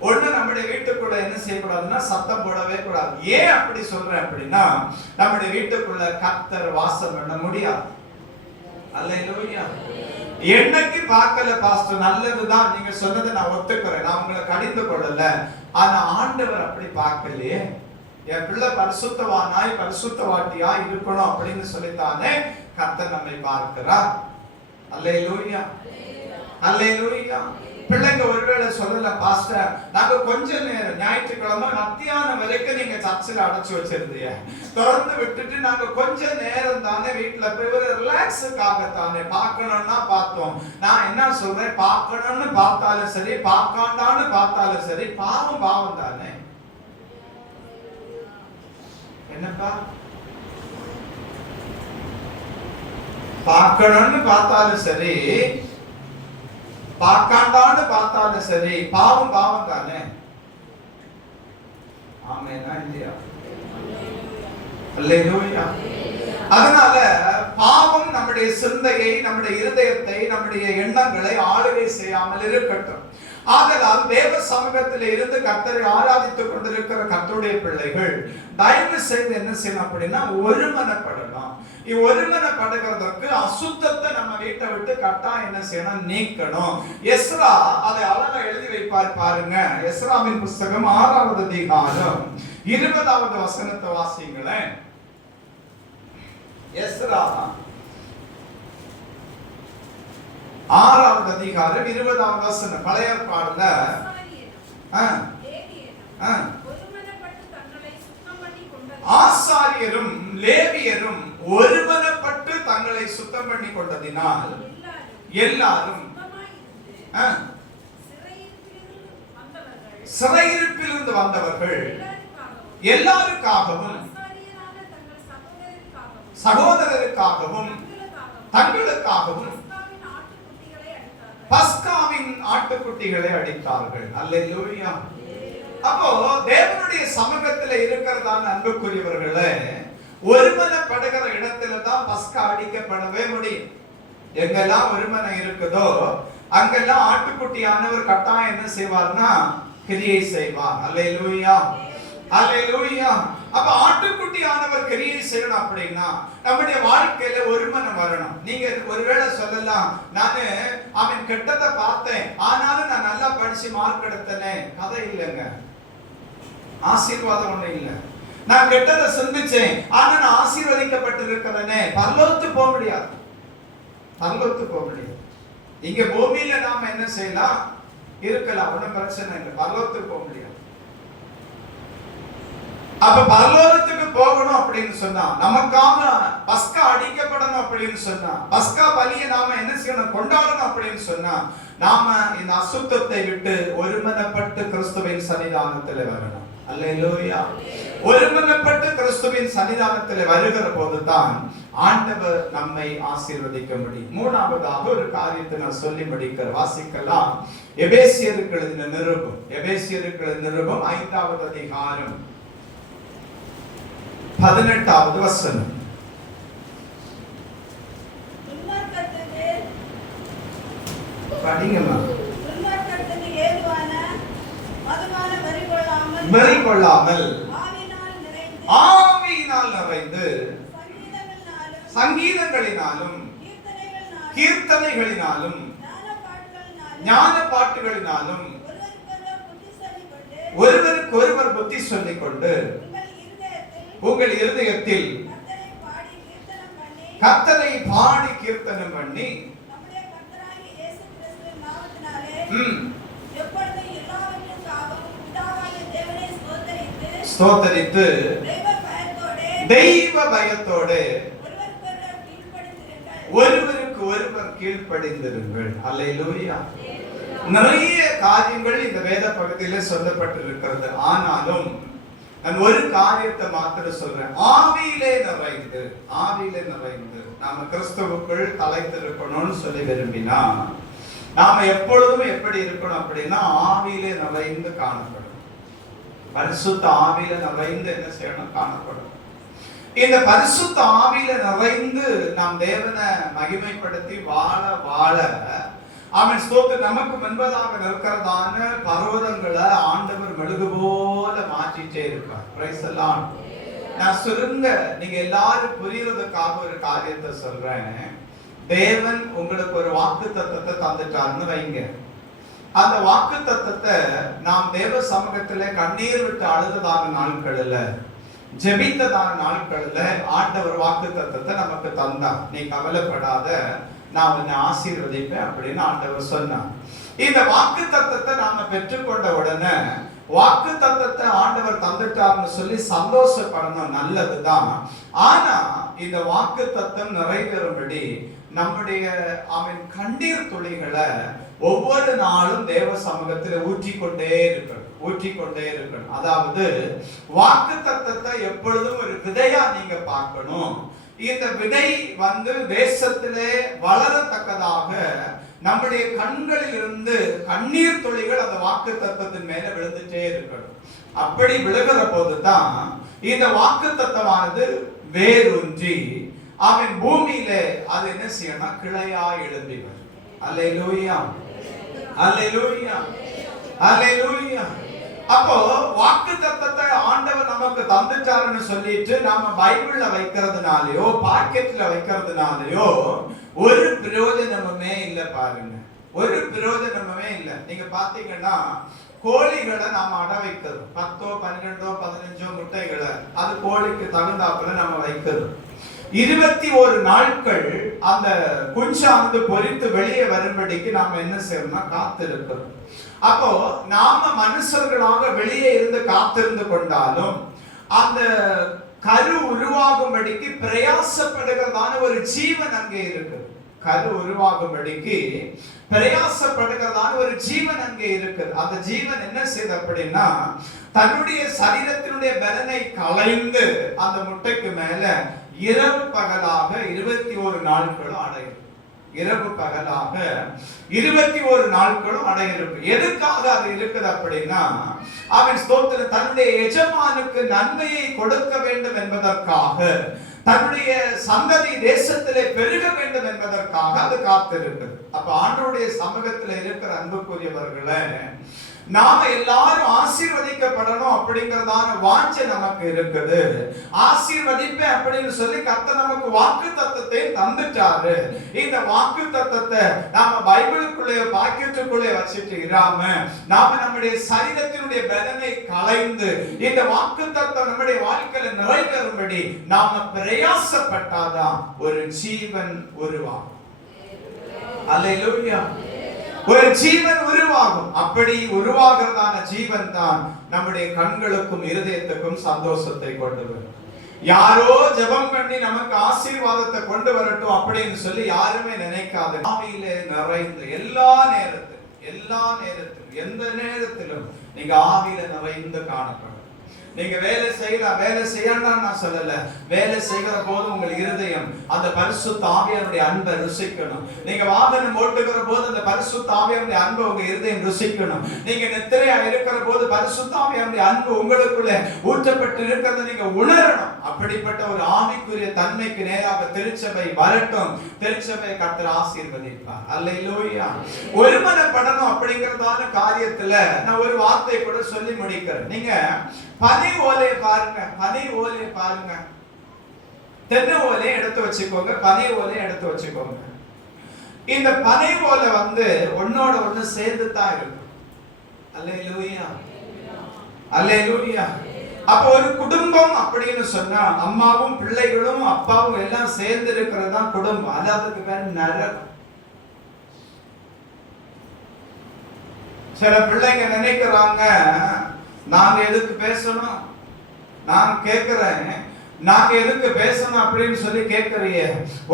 ஒண்ணு நம்முடைய வீட்டுக்குள்ள என்ன செய்யக்கூடாதுன்னா சத்தம் போடவே கூடாது. ஏன் அப்படி சொல்றேன் அப்படின்னா, நம்முடைய வீட்டுக்குள்ள கர்த்தர் வாசம் பண்ண முடியாது. அல்லேலூயா. என்னைக்கு பார்க்கல பாஸ்டர், நல்லதுதான் நீங்க சொன்னதை நான் ஒத்துக்கிறேன், நான் உங்களை கடிந்து கொள்ளல. ஆனா ஆண்டவர் அப்படி பார்க்கலையே. என் பிள்ளை பரிசுத்தவானாய் பரிசுத்தவாட்டியா இருக்கணும் அப்படின்னு சொல்லித்தானே கர்த்தர் நம்மை பார்க்கிறார். அல்லேலூயா. அல்லேலூயா. பிள்ளைங்க ஒருவேளை சொல்லல, பாஸ்டர் நாங்க கொஞ்ச நேரம் ஞாயிற்றுக்கிழமை மத்தியானம் வரைக்கும் நீங்க சர்ச்சில் அடைச்சு வச்சிருந்தீங்க, திறந்து விட்டுட்டு நாங்க கொஞ்ச நேரம் தானே வீட்டுல போய் ஒரு ரிலாக்ஸுக்காக தானே பார்க்கணும்னா பார்த்தோம். நான் என்ன சொல்றேன், பார்க்கணும்னு பார்த்தாலும் சரி, பார்க்காண்டான்னு பார்த்தாலும் சரி, பாவம் பாவம் தானே. என்னப்பா, பார்க்கணும்னு பார்த்தாலும் சரி, பார்க்காண்டான்னு பார்த்தாலும் சரி, பாவம் பாவம் தானே. ஆமெனா இல்லையா? அல்லேலூயா. அதனால பாவம் நம்முடைய சிந்தையை, நம்முடைய இருதயத்தை, நம்முடைய எண்ணங்களை ஆளுகை செய்யாமல் இருக்கட்டும். ஆதலால் தேவ சமூகத்தில் இருந்து கர்த்தரை ஆராதித்துக் கொண்டிருக்கிற கர்த்தருடைய பிள்ளைகள் தயவு செய்து என்ன செய்யணும் அப்படின்னா ஒருமனப்படணும். ஒருமனப்படுகிறதுக்கு அசுத்தத்தை நம்ம வீட்டை விட்டு கட்டாயம் என்ன செய்யணும், நீக்கணும். எஸ்ரா அதை அழகா எழுதி வைப்பார் பாருங்க. எஸ்ராவின் புஸ்தகம் 6வது அதிகாரம் 20வது வசனத்தை வாசிங்களேன். எஸ்ரா 6வது அதிகாரம் 20வது வசனம். பழைய ஏற்பாடுல ஆசாரியரும் லேவியரும் ஒருமனப்பட்டு தங்களை சுத்தம் பண்ணி கொண்டதினால் எல்லாரும் சிறையிருப்பிலிருந்து வந்தவர்கள் எல்லாருக்காகவும் சகோதரருக்காகவும் தங்களுக்காகவும் பஸ்காவின் ஆட்டுக்குட்டிகளை அடித்தார்கள். அல்லேலூயா. அப்போ தேவனுடைய சமூகத்தில் இருக்கிறதான அன்புக்குரியவர்களே, ஒருமனப்படுகிற இடத்துல தான் பஸ்கா அடிக்கப்படவே முடியும். எங்கெல்லாம் ஒருமனை இருக்குதோ அங்கெல்லாம் ஆட்டுக்குட்டியானவர் கட்டாயம் என்ன செய்வார்னா கிரியை செய்வார். அல்லேலூயா, அல்லேலூயா. அப்ப ஆட்டுக்குட்டியானவர் கிரியை செய்யணும் அப்படின்னா நம்முடைய வாழ்க்கையில ஒருமனம் வரணும். நீங்க ஒருவேளை சொல்லலாம், நானு அவன் கெட்டதை பார்த்தேன் ஆனாலும் நான் நல்லா படிச்சு மார்க் எடுத்தனே. கதை இல்லைங்க, ஆசீர்வாதம் ஒண்ணு இல்லை. நான் கெட்டதை சிந்திச்சேன் ஆனா நான் ஆசீர்வதிக்கப்பட்டு இருக்கிறேனே. பரலோகத்து போக முடியாது, பரலோகத்து போக முடியாது. இங்க பூமியில நாம என்ன செய்யலாம், இருக்கலாம், ஒன்றும் பிரச்சனை இல்லை. பரலோகத்துக்கு போக முடியாது. அப்ப பரலோகத்துக்கு போகணும் அப்படின்னு சொன்னா, நமக்காக பஸ்கா அடிக்கப்படணும் அப்படின்னு சொன்னா, பஸ்கா பலியை நாம என்ன செய்யணும், கொண்டாடணும் அப்படின்னு சொன்னா, நாம இந்த அசுத்தத்தை விட்டு ஒருமனப்பட்டு கிறிஸ்துவின் சன்னிதானத்தில் வரணும். அல்லேலூயா. ஒருமனப்பட்டு கிறிஸ்துவின் சன்னிதானத்தில் வருகிற போதுதான் ஆண்டவர் நம்மை ஆசீர்வதிக்க முடியும். மூணாவதாக ஒரு காரியத்தை நான் சொல்லி முடிக்கிற வாசிக்கலாம். எபேசியருக்கு எழுதின நிருபம், எபேசியருக்கு எழுதின நிருபம் 5வது அதிகாரம் 18வது வசனம். படிங்கம்மா. வரி கொள்ளாமல் ஆவியினால் நிறைந்து சங்கீதங்களினாலும் கீர்த்தனைகளினாலும் ஞான பாட்டுகளினாலும் ஒருவருக்கு ஒருவர் புத்தி சொல்லிக் கொண்டு உங்கள் இருதயத்தில் கர்த்தரை பாடி கீர்த்தனம் பண்ணி ஸ்தோத்தரித்து தெய்வ பயத்தோடு ஒருவருக்கு ஒருவர் கீழ்ப்படிந்திருங்கள். அல்லேலூயா. நிறைய காரியங்கள் இந்த வேத பகுதியில சொல்லப்பட்டிருக்கிறது. ஆனாலும் நான் ஒரு காரியத்தை மாத்திரம் சொல்றேன். ஆவியிலே நிறைந்து, ஆவியிலே நிறைந்து நாம கிறிஸ்துவுக்குள் தலைத்திருக்கணும்னு சொல்லி விரும்பினா நாம எப்பொழுதும் எப்படி இருக்கணும் அப்படின்னா ஆவியிலே நிறைந்து காணப்படும். பரிசுத்த ஆவியில நிறைந்து என்ன செய்யணும், காணப்படும். இந்த பரிசுத்த ஆவியில நிறைந்து நாம் தேவனை மகிமைப்படுத்தி வாழ வாழ அவன் ஸ்தோத்திர நமக்கு முன்பதாக நிற்கிறதான பர்வதங்களை ஆண்டவர் மெழுகு போல மாற்றிட்டே இருப்பார். Praise the Lord. நான் சுருங்க நீங்க எல்லாரும் புரியறதுக்காக ஒரு காரியத்தை சொல்றேன். தேவன் உங்களுக்கு ஒரு வாக்கு தத்தத்தை தந்துட்டார்னு வைங்க. அந்த வாக்கு தத்தத்தை நாம் தேவ சமூகத்திலே கண்ணீர் விட்டு அழுததான நாட்களில், ஜெபித்ததான நாட்களில் ஆண்டவர் வாக்கு தத்தத்தை நமக்கு தந்தார். நீ கவலைப்படாத, நான் உன்னை ஆசீர்வதிப்பேன் அப்படின்னு ஆண்டவர் சொன்னார். இந்த வாக்கு தத்தத்தை நாம பெற்றுக்கொண்ட உடனே வாக்கு தத்தத்தை ஆண்டவர் தந்துட்டார்னு சொல்லி சந்தோஷப்படணும், நல்லதுதான். ஆனா இந்த வாக்கு தத்தம் நிறைவேறும்படி நம்முடைய அவன் கண்ணீர் துளிகளை ஒவ்வொரு நாளும் தேவ சமூகத்தில் ஊற்றிக்கொண்டே இருக்கணும், ஊற்றிக்கொண்டே இருக்கணும். அதாவது வாக்கு தத்தத்தை எப்பொழுதும் ஒரு விதையா நீங்க பார்க்கணும். இந்த விதை தேசத்திலே வளரத்தக்கதாக நம்முடைய கண்களில் இருந்து கண்ணீர் துளிகள் அந்த வாக்கு தத்தத்தின் மேல விழுந்துட்டே இருக்கணும். அப்படி விழுகிற போதுதான் இந்த வாக்கு தத்தமானது வேரூன்றி அவன் பூமியில அது என்ன செய்யணும், கிளையா எழும்பி வரும். அல்லேலூயா, அல்லேலூயா, அல்லேலூயா. அப்போ வாக்கு தத்தத்தை ஆண்டவர் நமக்கு தந்துட்டாருன்னு சொல்லிட்டு நாம பைபிள்ல வைக்கிறதுனாலயோ பாக்கெட்ல வைக்கிறதுனாலயோ ஒரு பிரயோஜனமுமே இல்லை. பாருங்க, ஒரு பிரயோஜனமுமே இல்லை. நீங்க பாத்தீங்கன்னா கோழிகளை நாம அடை வைக்கிறோம். 10, 12, 15 முட்டைகளை அது கோழிக்கு தகுந்தாப்புல நம்ம வைக்கிறோம். 21 நாட்கள் அந்த குஞ்சானது பொரித்து வெளியே வரும்படிக்கு நாம என்ன செய்யணும்னா காத்திருக்கிறோம். அப்போ நாம மனுஷர்களாக வெளியே இருந்து காத்திருந்து கொண்டாலும் அந்த கரு உருவாகும்படிக்கு பிரயாசப்படுகிறதான ஒரு ஜீவன் அங்கே இருக்கு. கரு உருவாகும்படிக்கு பிரயாசப்படுகிறதான ஒரு ஜீவன் அங்கே இருக்குது. அந்த ஜீவன் என்ன செய்யுது அப்படின்னா தன்னுடைய சரீரத்தினுடைய பலனை களைந்து அந்த முட்டைக்கு மேல இரவு பகலாக 21 நாட்களும் அடையும். இரவு பகலாக 21 நாட்களும் அடையிருக்கும். எதுக்காக அது இருக்குது அப்படின்னா, அவன் ஸ்தோத்திர தன்னுடைய எஜமானுக்கு நன்மையை கொடுக்க வேண்டும் என்பதற்காக, தன்னுடைய சந்ததி தேசத்திலே பெருக வேண்டும் என்பதற்காக அது காத்திருக்கிறது. அப்ப ஆண்டவருடைய சமூகத்தில் இருக்கிற அன்புக்குரியவர்களே, நாம எல்லாரும் ஆசீர்வதிக்கப்படணும் அப்படிங்கறதான வாஞ்சை நமக்கு இருக்குது. ஆசீர்வதிப்பேன் அப்படின்னு சொல்லி கர்த்தர் நமக்கு வாக்கு தத்தத்தை தந்துட்டாரு. இந்த வாக்கு தத்தத்தை நாம பைபிளுக்குள்ளே பாக்கெட்டுக்குள்ளே வச்சுட்டு இராம, நாம நம்முடைய சரீரத்தினுடைய பலனை களைந்து இந்த வாக்கு தத்தம் நம்முடைய வாழ்க்கையில நிறைவேறும்படி நாம பிரயாசப்பட்டாதான் ஒரு ஜீவன் உருவாகும். அல்லேலூயா. ஒரு ஜீவன் உருவாகும். அப்படி உருவாகிறதான ஜீவன் தான் நம்முடைய கண்களுக்கும் இருதயத்துக்கும் சந்தோஷத்தை கொண்டு வரும். யாரோ ஜெபம் பண்ணி நமக்கு ஆசீர்வாதத்தை கொண்டு வரட்டும் அப்படின்னு சொல்லி யாருமே நினைக்காது. ஆவியிலே நிறைந்து எல்லா நேரத்திலும் எந்த நேரத்திலும் நீங்க ஆவியில நிறைந்து காணப்படும். நீங்க வேலை செய்யலாம், வேலை செய்யணும்னு நான் சொல்லல. வேலை செய்கிற போது உங்கள் இருதயம் அந்த பரிசுத்த ஆவியானுடைய அன்பை ருசிக்கணும். நீங்க வாகனம் ஓட்டுகிற போது அந்த பரிசுத்த ஆவியானுடைய அன்பை உங்க இருதயம் ருசிக்கணும். நீங்க நித்திரையா இருக்கிற போது பரிசுத்த ஆவியானுடைய அன்பு உங்களுக்குள்ள ஊற்றப்பட்டு இருக்கிறத நீங்க உணரணும். அப்படிப்பட்ட ஒரு ஆவிக்குரிய தன்மைக்கு நேராக திருச்சபை வரட்டும். திருச்சபை கர்த்தர் ஆசீர்வதிப்பார். அல்லேலூயா. ஒருமனப்படணும் அப்படிங்கறதான காரியத்துல நான் ஒரு வார்த்தை கூட சொல்லி முடிக்கிறேன். நீங்க பனை ஓலை பாருங்க, பனை ஓலை பாருங்க. தென்னை ஓலையை எடுத்து வச்சுக்கோங்க, பனை ஓலையை எடுத்து வச்சுக்கோங்க. இந்த பனை ஓலை ஒன்னோட ஒண்ணு சேர்ந்து தான் இருக்கும். அல்லேலூயா, அல்லேலூயா. அப்ப ஒரு குடும்பம் அப்படின்னு சொன்னா அம்மாவும் பிள்ளைகளும் அப்பாவும் எல்லாம் சேர்ந்து இருக்கிறது தான் குடும்பம். அது அதுக்கு பேர் நரகம். சில பிள்ளைங்க நினைக்கிறாங்க, நாங்க எதுக்கு பேசணும், நான் கேட்கிறேன், நாங்க எதுக்கு பேசணும் அப்படின்னு சொல்லி கேட்கறியே.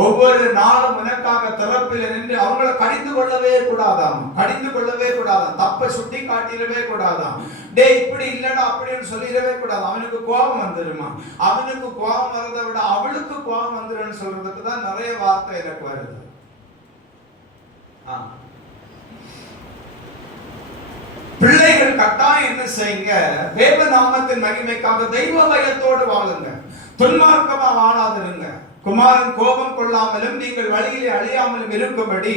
ஒவ்வொரு நாளும் உனக்காக திறப்பில் நின்று அவங்கள கடிந்து கொள்ளவே கூடாதாம், கடிந்து கொள்ளவே கூடாதாம், தப்பை சுட்டி காட்டிடவே கூடாதாம். டே இப்படி இல்லடா அப்படின்னு சொல்லிடவே கூடாது. அவனுக்கு கோபம் வந்துருமா, அவனுக்கு கோபம் வரதை விட அவளுக்கு கோபம் வந்துருன்னு சொல்றதுக்கு தான் நிறைய வார்த்தை எனக்கு வருது. பிள்ளைகள் கட்டாயம் என்ன செய்யுங்க, தேவ நாமத்தின் மகிமைக்காக தெய்வ பயத்தோடு வாழுங்க, துன்மார்க்கமா வாழாதிருங்க. குமாரன் கோபம் கொள்ளாமலும் நீங்கள் வழியிலே அழியாமலும் இருக்கும்படி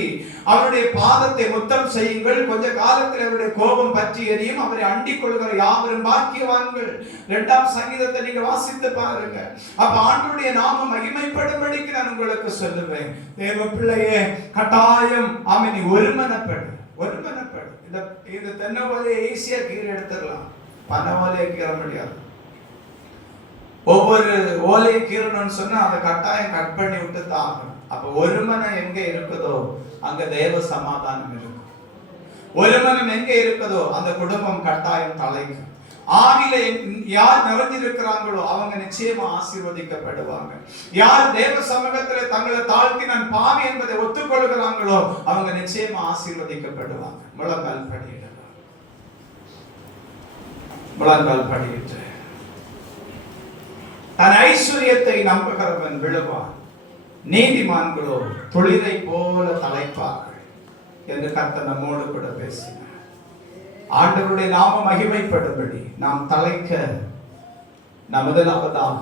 அவருடைய பாதத்தை முத்தம் செய்யுங்கள். கொஞ்ச காலத்தில் அவருடைய கோபம் பற்றி எரியும். அவரை அண்டிக் கொள்கிற யாவரும் பாக்கியவான்கள். 2ஆம் சங்கீதத்தை நீங்க வாசித்து பாருங்க. அப்ப ஆண்டவருடைய நாமம் மகிமைப்படும்படிக்கு நான் உங்களுக்கு சொல்லுவேன், தேவ பிள்ளையே கட்டாயம் ஆமென், நீ ஒருமனப்படு. இந்த தென்னை ஓலையை ஈஸியா கீழே எடுத்துடலாம், பனை ஓலையை கீற முடியாது. ஒவ்வொரு ஓலையை கீறணும்னு சொன்னா அதை கட்டாயம் கட் பண்ணி விட்டு தான். அப்ப ஒருமனம் எங்க இருக்குதோ அங்க தேவ சமாதானம் இருக்கும். ஒருமனம் எங்க இருக்குதோ அந்த குடும்பம் கட்டாயம் தலைக்கும். ஆவில யார் நிறைஞ்சிருக்கிறாங்களோ அவங்க நிச்சயமா ஆசீர்வதிக்கப்படுவாங்க. யார் தேவ சமூகத்துல தங்களை தாழ்த்தி நான் பாவி என்பதை ஒத்துக்கொள்கிறாங்களோ அவங்க நிச்சயமா ஆசீர்வதிக்கப்படுவாங்க. முழங்கால் படியிடலாம், முழங்கால் படியிட்டு தன் ஐஸ்வர்யத்தை நம்புகிறவன் விழுவான், நீதிமான்களோ துளிரை போல தலைப்பார்கள் என்று கர்த்தர் நம்மோடு கூட பேசினார். ஆண்டவருடைய நாம மகிமைப்படும்படி நாம் தலைக்க முதலாவதாக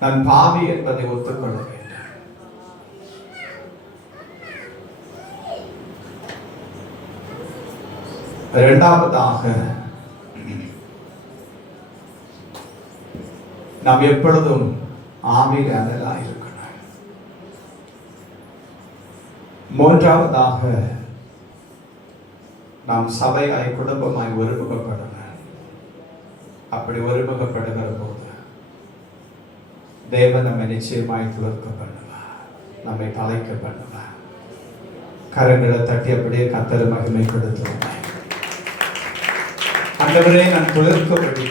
நான் பாவி என்பதை ஒத்துக்கொள்ள வேண்டும். இரண்டாவதாக நாம் எப்பொழுதும் ஆவியில் அனலாய் இருக்கணும். மூன்றாவதாக நாம் சபையாய் குடும்பமாய் ஒருமுகப்படணும். அப்படி ஒருமுகப்படுகிற போது தேவன் நம்மை நிச்சயமாய் துளர்க்க பண்ணுவார், நம்மை தலைக்க பண்ணுவார். கரங்களை தட்டி அப்படியே கர்த்தரை மகிமைப்படுத்துவோம். ஆண்டவரே, நான் துளர்க்கப்படி,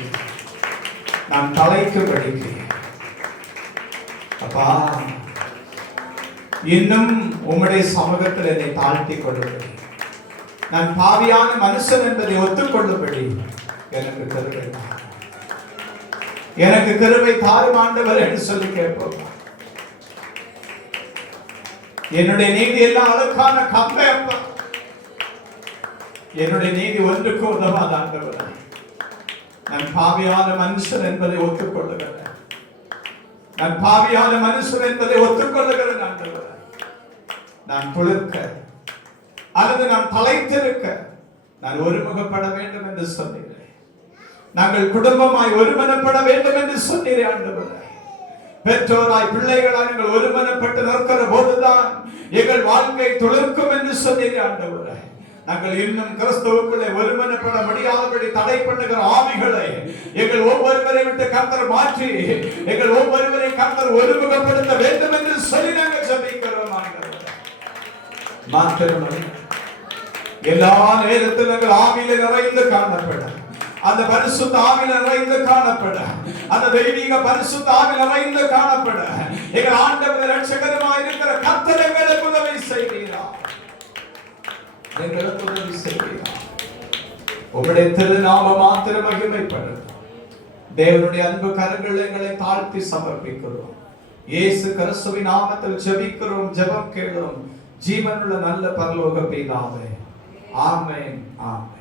நான் தலைக்கப்படிக்கு அப்பா இன்னும் உம்முடைய சமூகத்தில் என்னை தாழ்த்தி கொள்ளும்படி, நான் பாவியான மனுஷன் என்பதை ஒத்துக்கொள்ளும்படி எனக்கு தருகிறேன். எனக்கு கிருபை தாரும் ஆண்டவர் என்று சொல்லி கேட்போம். என்னுடைய நீதி எல்லாம் அழுக்கான கம்பை அப்பா, என்னுடைய நீதி ஒன்றுக்கு உதவாத ஆண்டவர். நான் பாவியான மனுஷன் என்பதை ஒத்துக்கொள்ளுகிறேன். நான் பாவியான மனுஷன் என்பதை ஒத்துக்கொள்ளுகிறேன் ஆண்டவர். நான் துளிர்க்க அல்லது நான் தலைத்திருக்க நான் ஒருமுகப்பட வேண்டும் என்று சொன்னீர்கள். நாங்கள் குடும்பமாய் ஒருமனப்பட வேண்டும் என்று சொன்னீர்கள் ஆண்டவர். பெற்றோராய் பிள்ளைகளாய் நாங்கள் ஒருமனப்பட்டு நிற்கிற போதுதான் எங்கள் வாழ்க்கை துளிர்க்கும் என்று சொன்னீர்கள் ஆண்டவர். நாங்கள் இன்னும் கிறிஸ்துவுக்குள்ளே ஒருமனப்பட முடியாதபடி தடை பண்ணுகிற ஆவிகளை எங்கள் ஒவ்வொருவரை விட்டு கர்த்தர் மாற்றி எங்கள் ஒவ்வொருவரை கர்த்தர் ஒருமுகப்படுத்த வேண்டும் என்று சொல்லி நாங்கள் ஜெபிக்கிறோம் ஆண்டவரே. மாத்திரமல்ல, எல்லா நேரத்திலும் நாங்கள் ஆவியிலே நிறைந்து காணப்பட, அந்த பரிசுத்த ஆவியிலே நிறைந்து காணப்பட, அந்த தெய்வீக பரிசுத்த ஆவியிலே நிறைந்து காணப்பட எங்கள் ஆண்டவர் இரட்சகருமாய் இருக்கிற கர்த்தர் எங்களுக்கு உதவி செய்கிறார். எங்களுக்கு உதவி செய்கிறார். உம்முடைய திருநாம மாத்திரம் மகிமைப்படும். தேவனுடைய அன்பு கரங்கள் எங்களை தாழ்த்தி சமர்ப்பிக்கிறோம். இயேசு கிறிஸ்துவின் நாமத்தில் ஜெபிக்கிறோம், ஜெபம் கேளும் ஜீவனுள்ள நல்ல பரலோக பிதாவே. ஆமென், ஆமென்.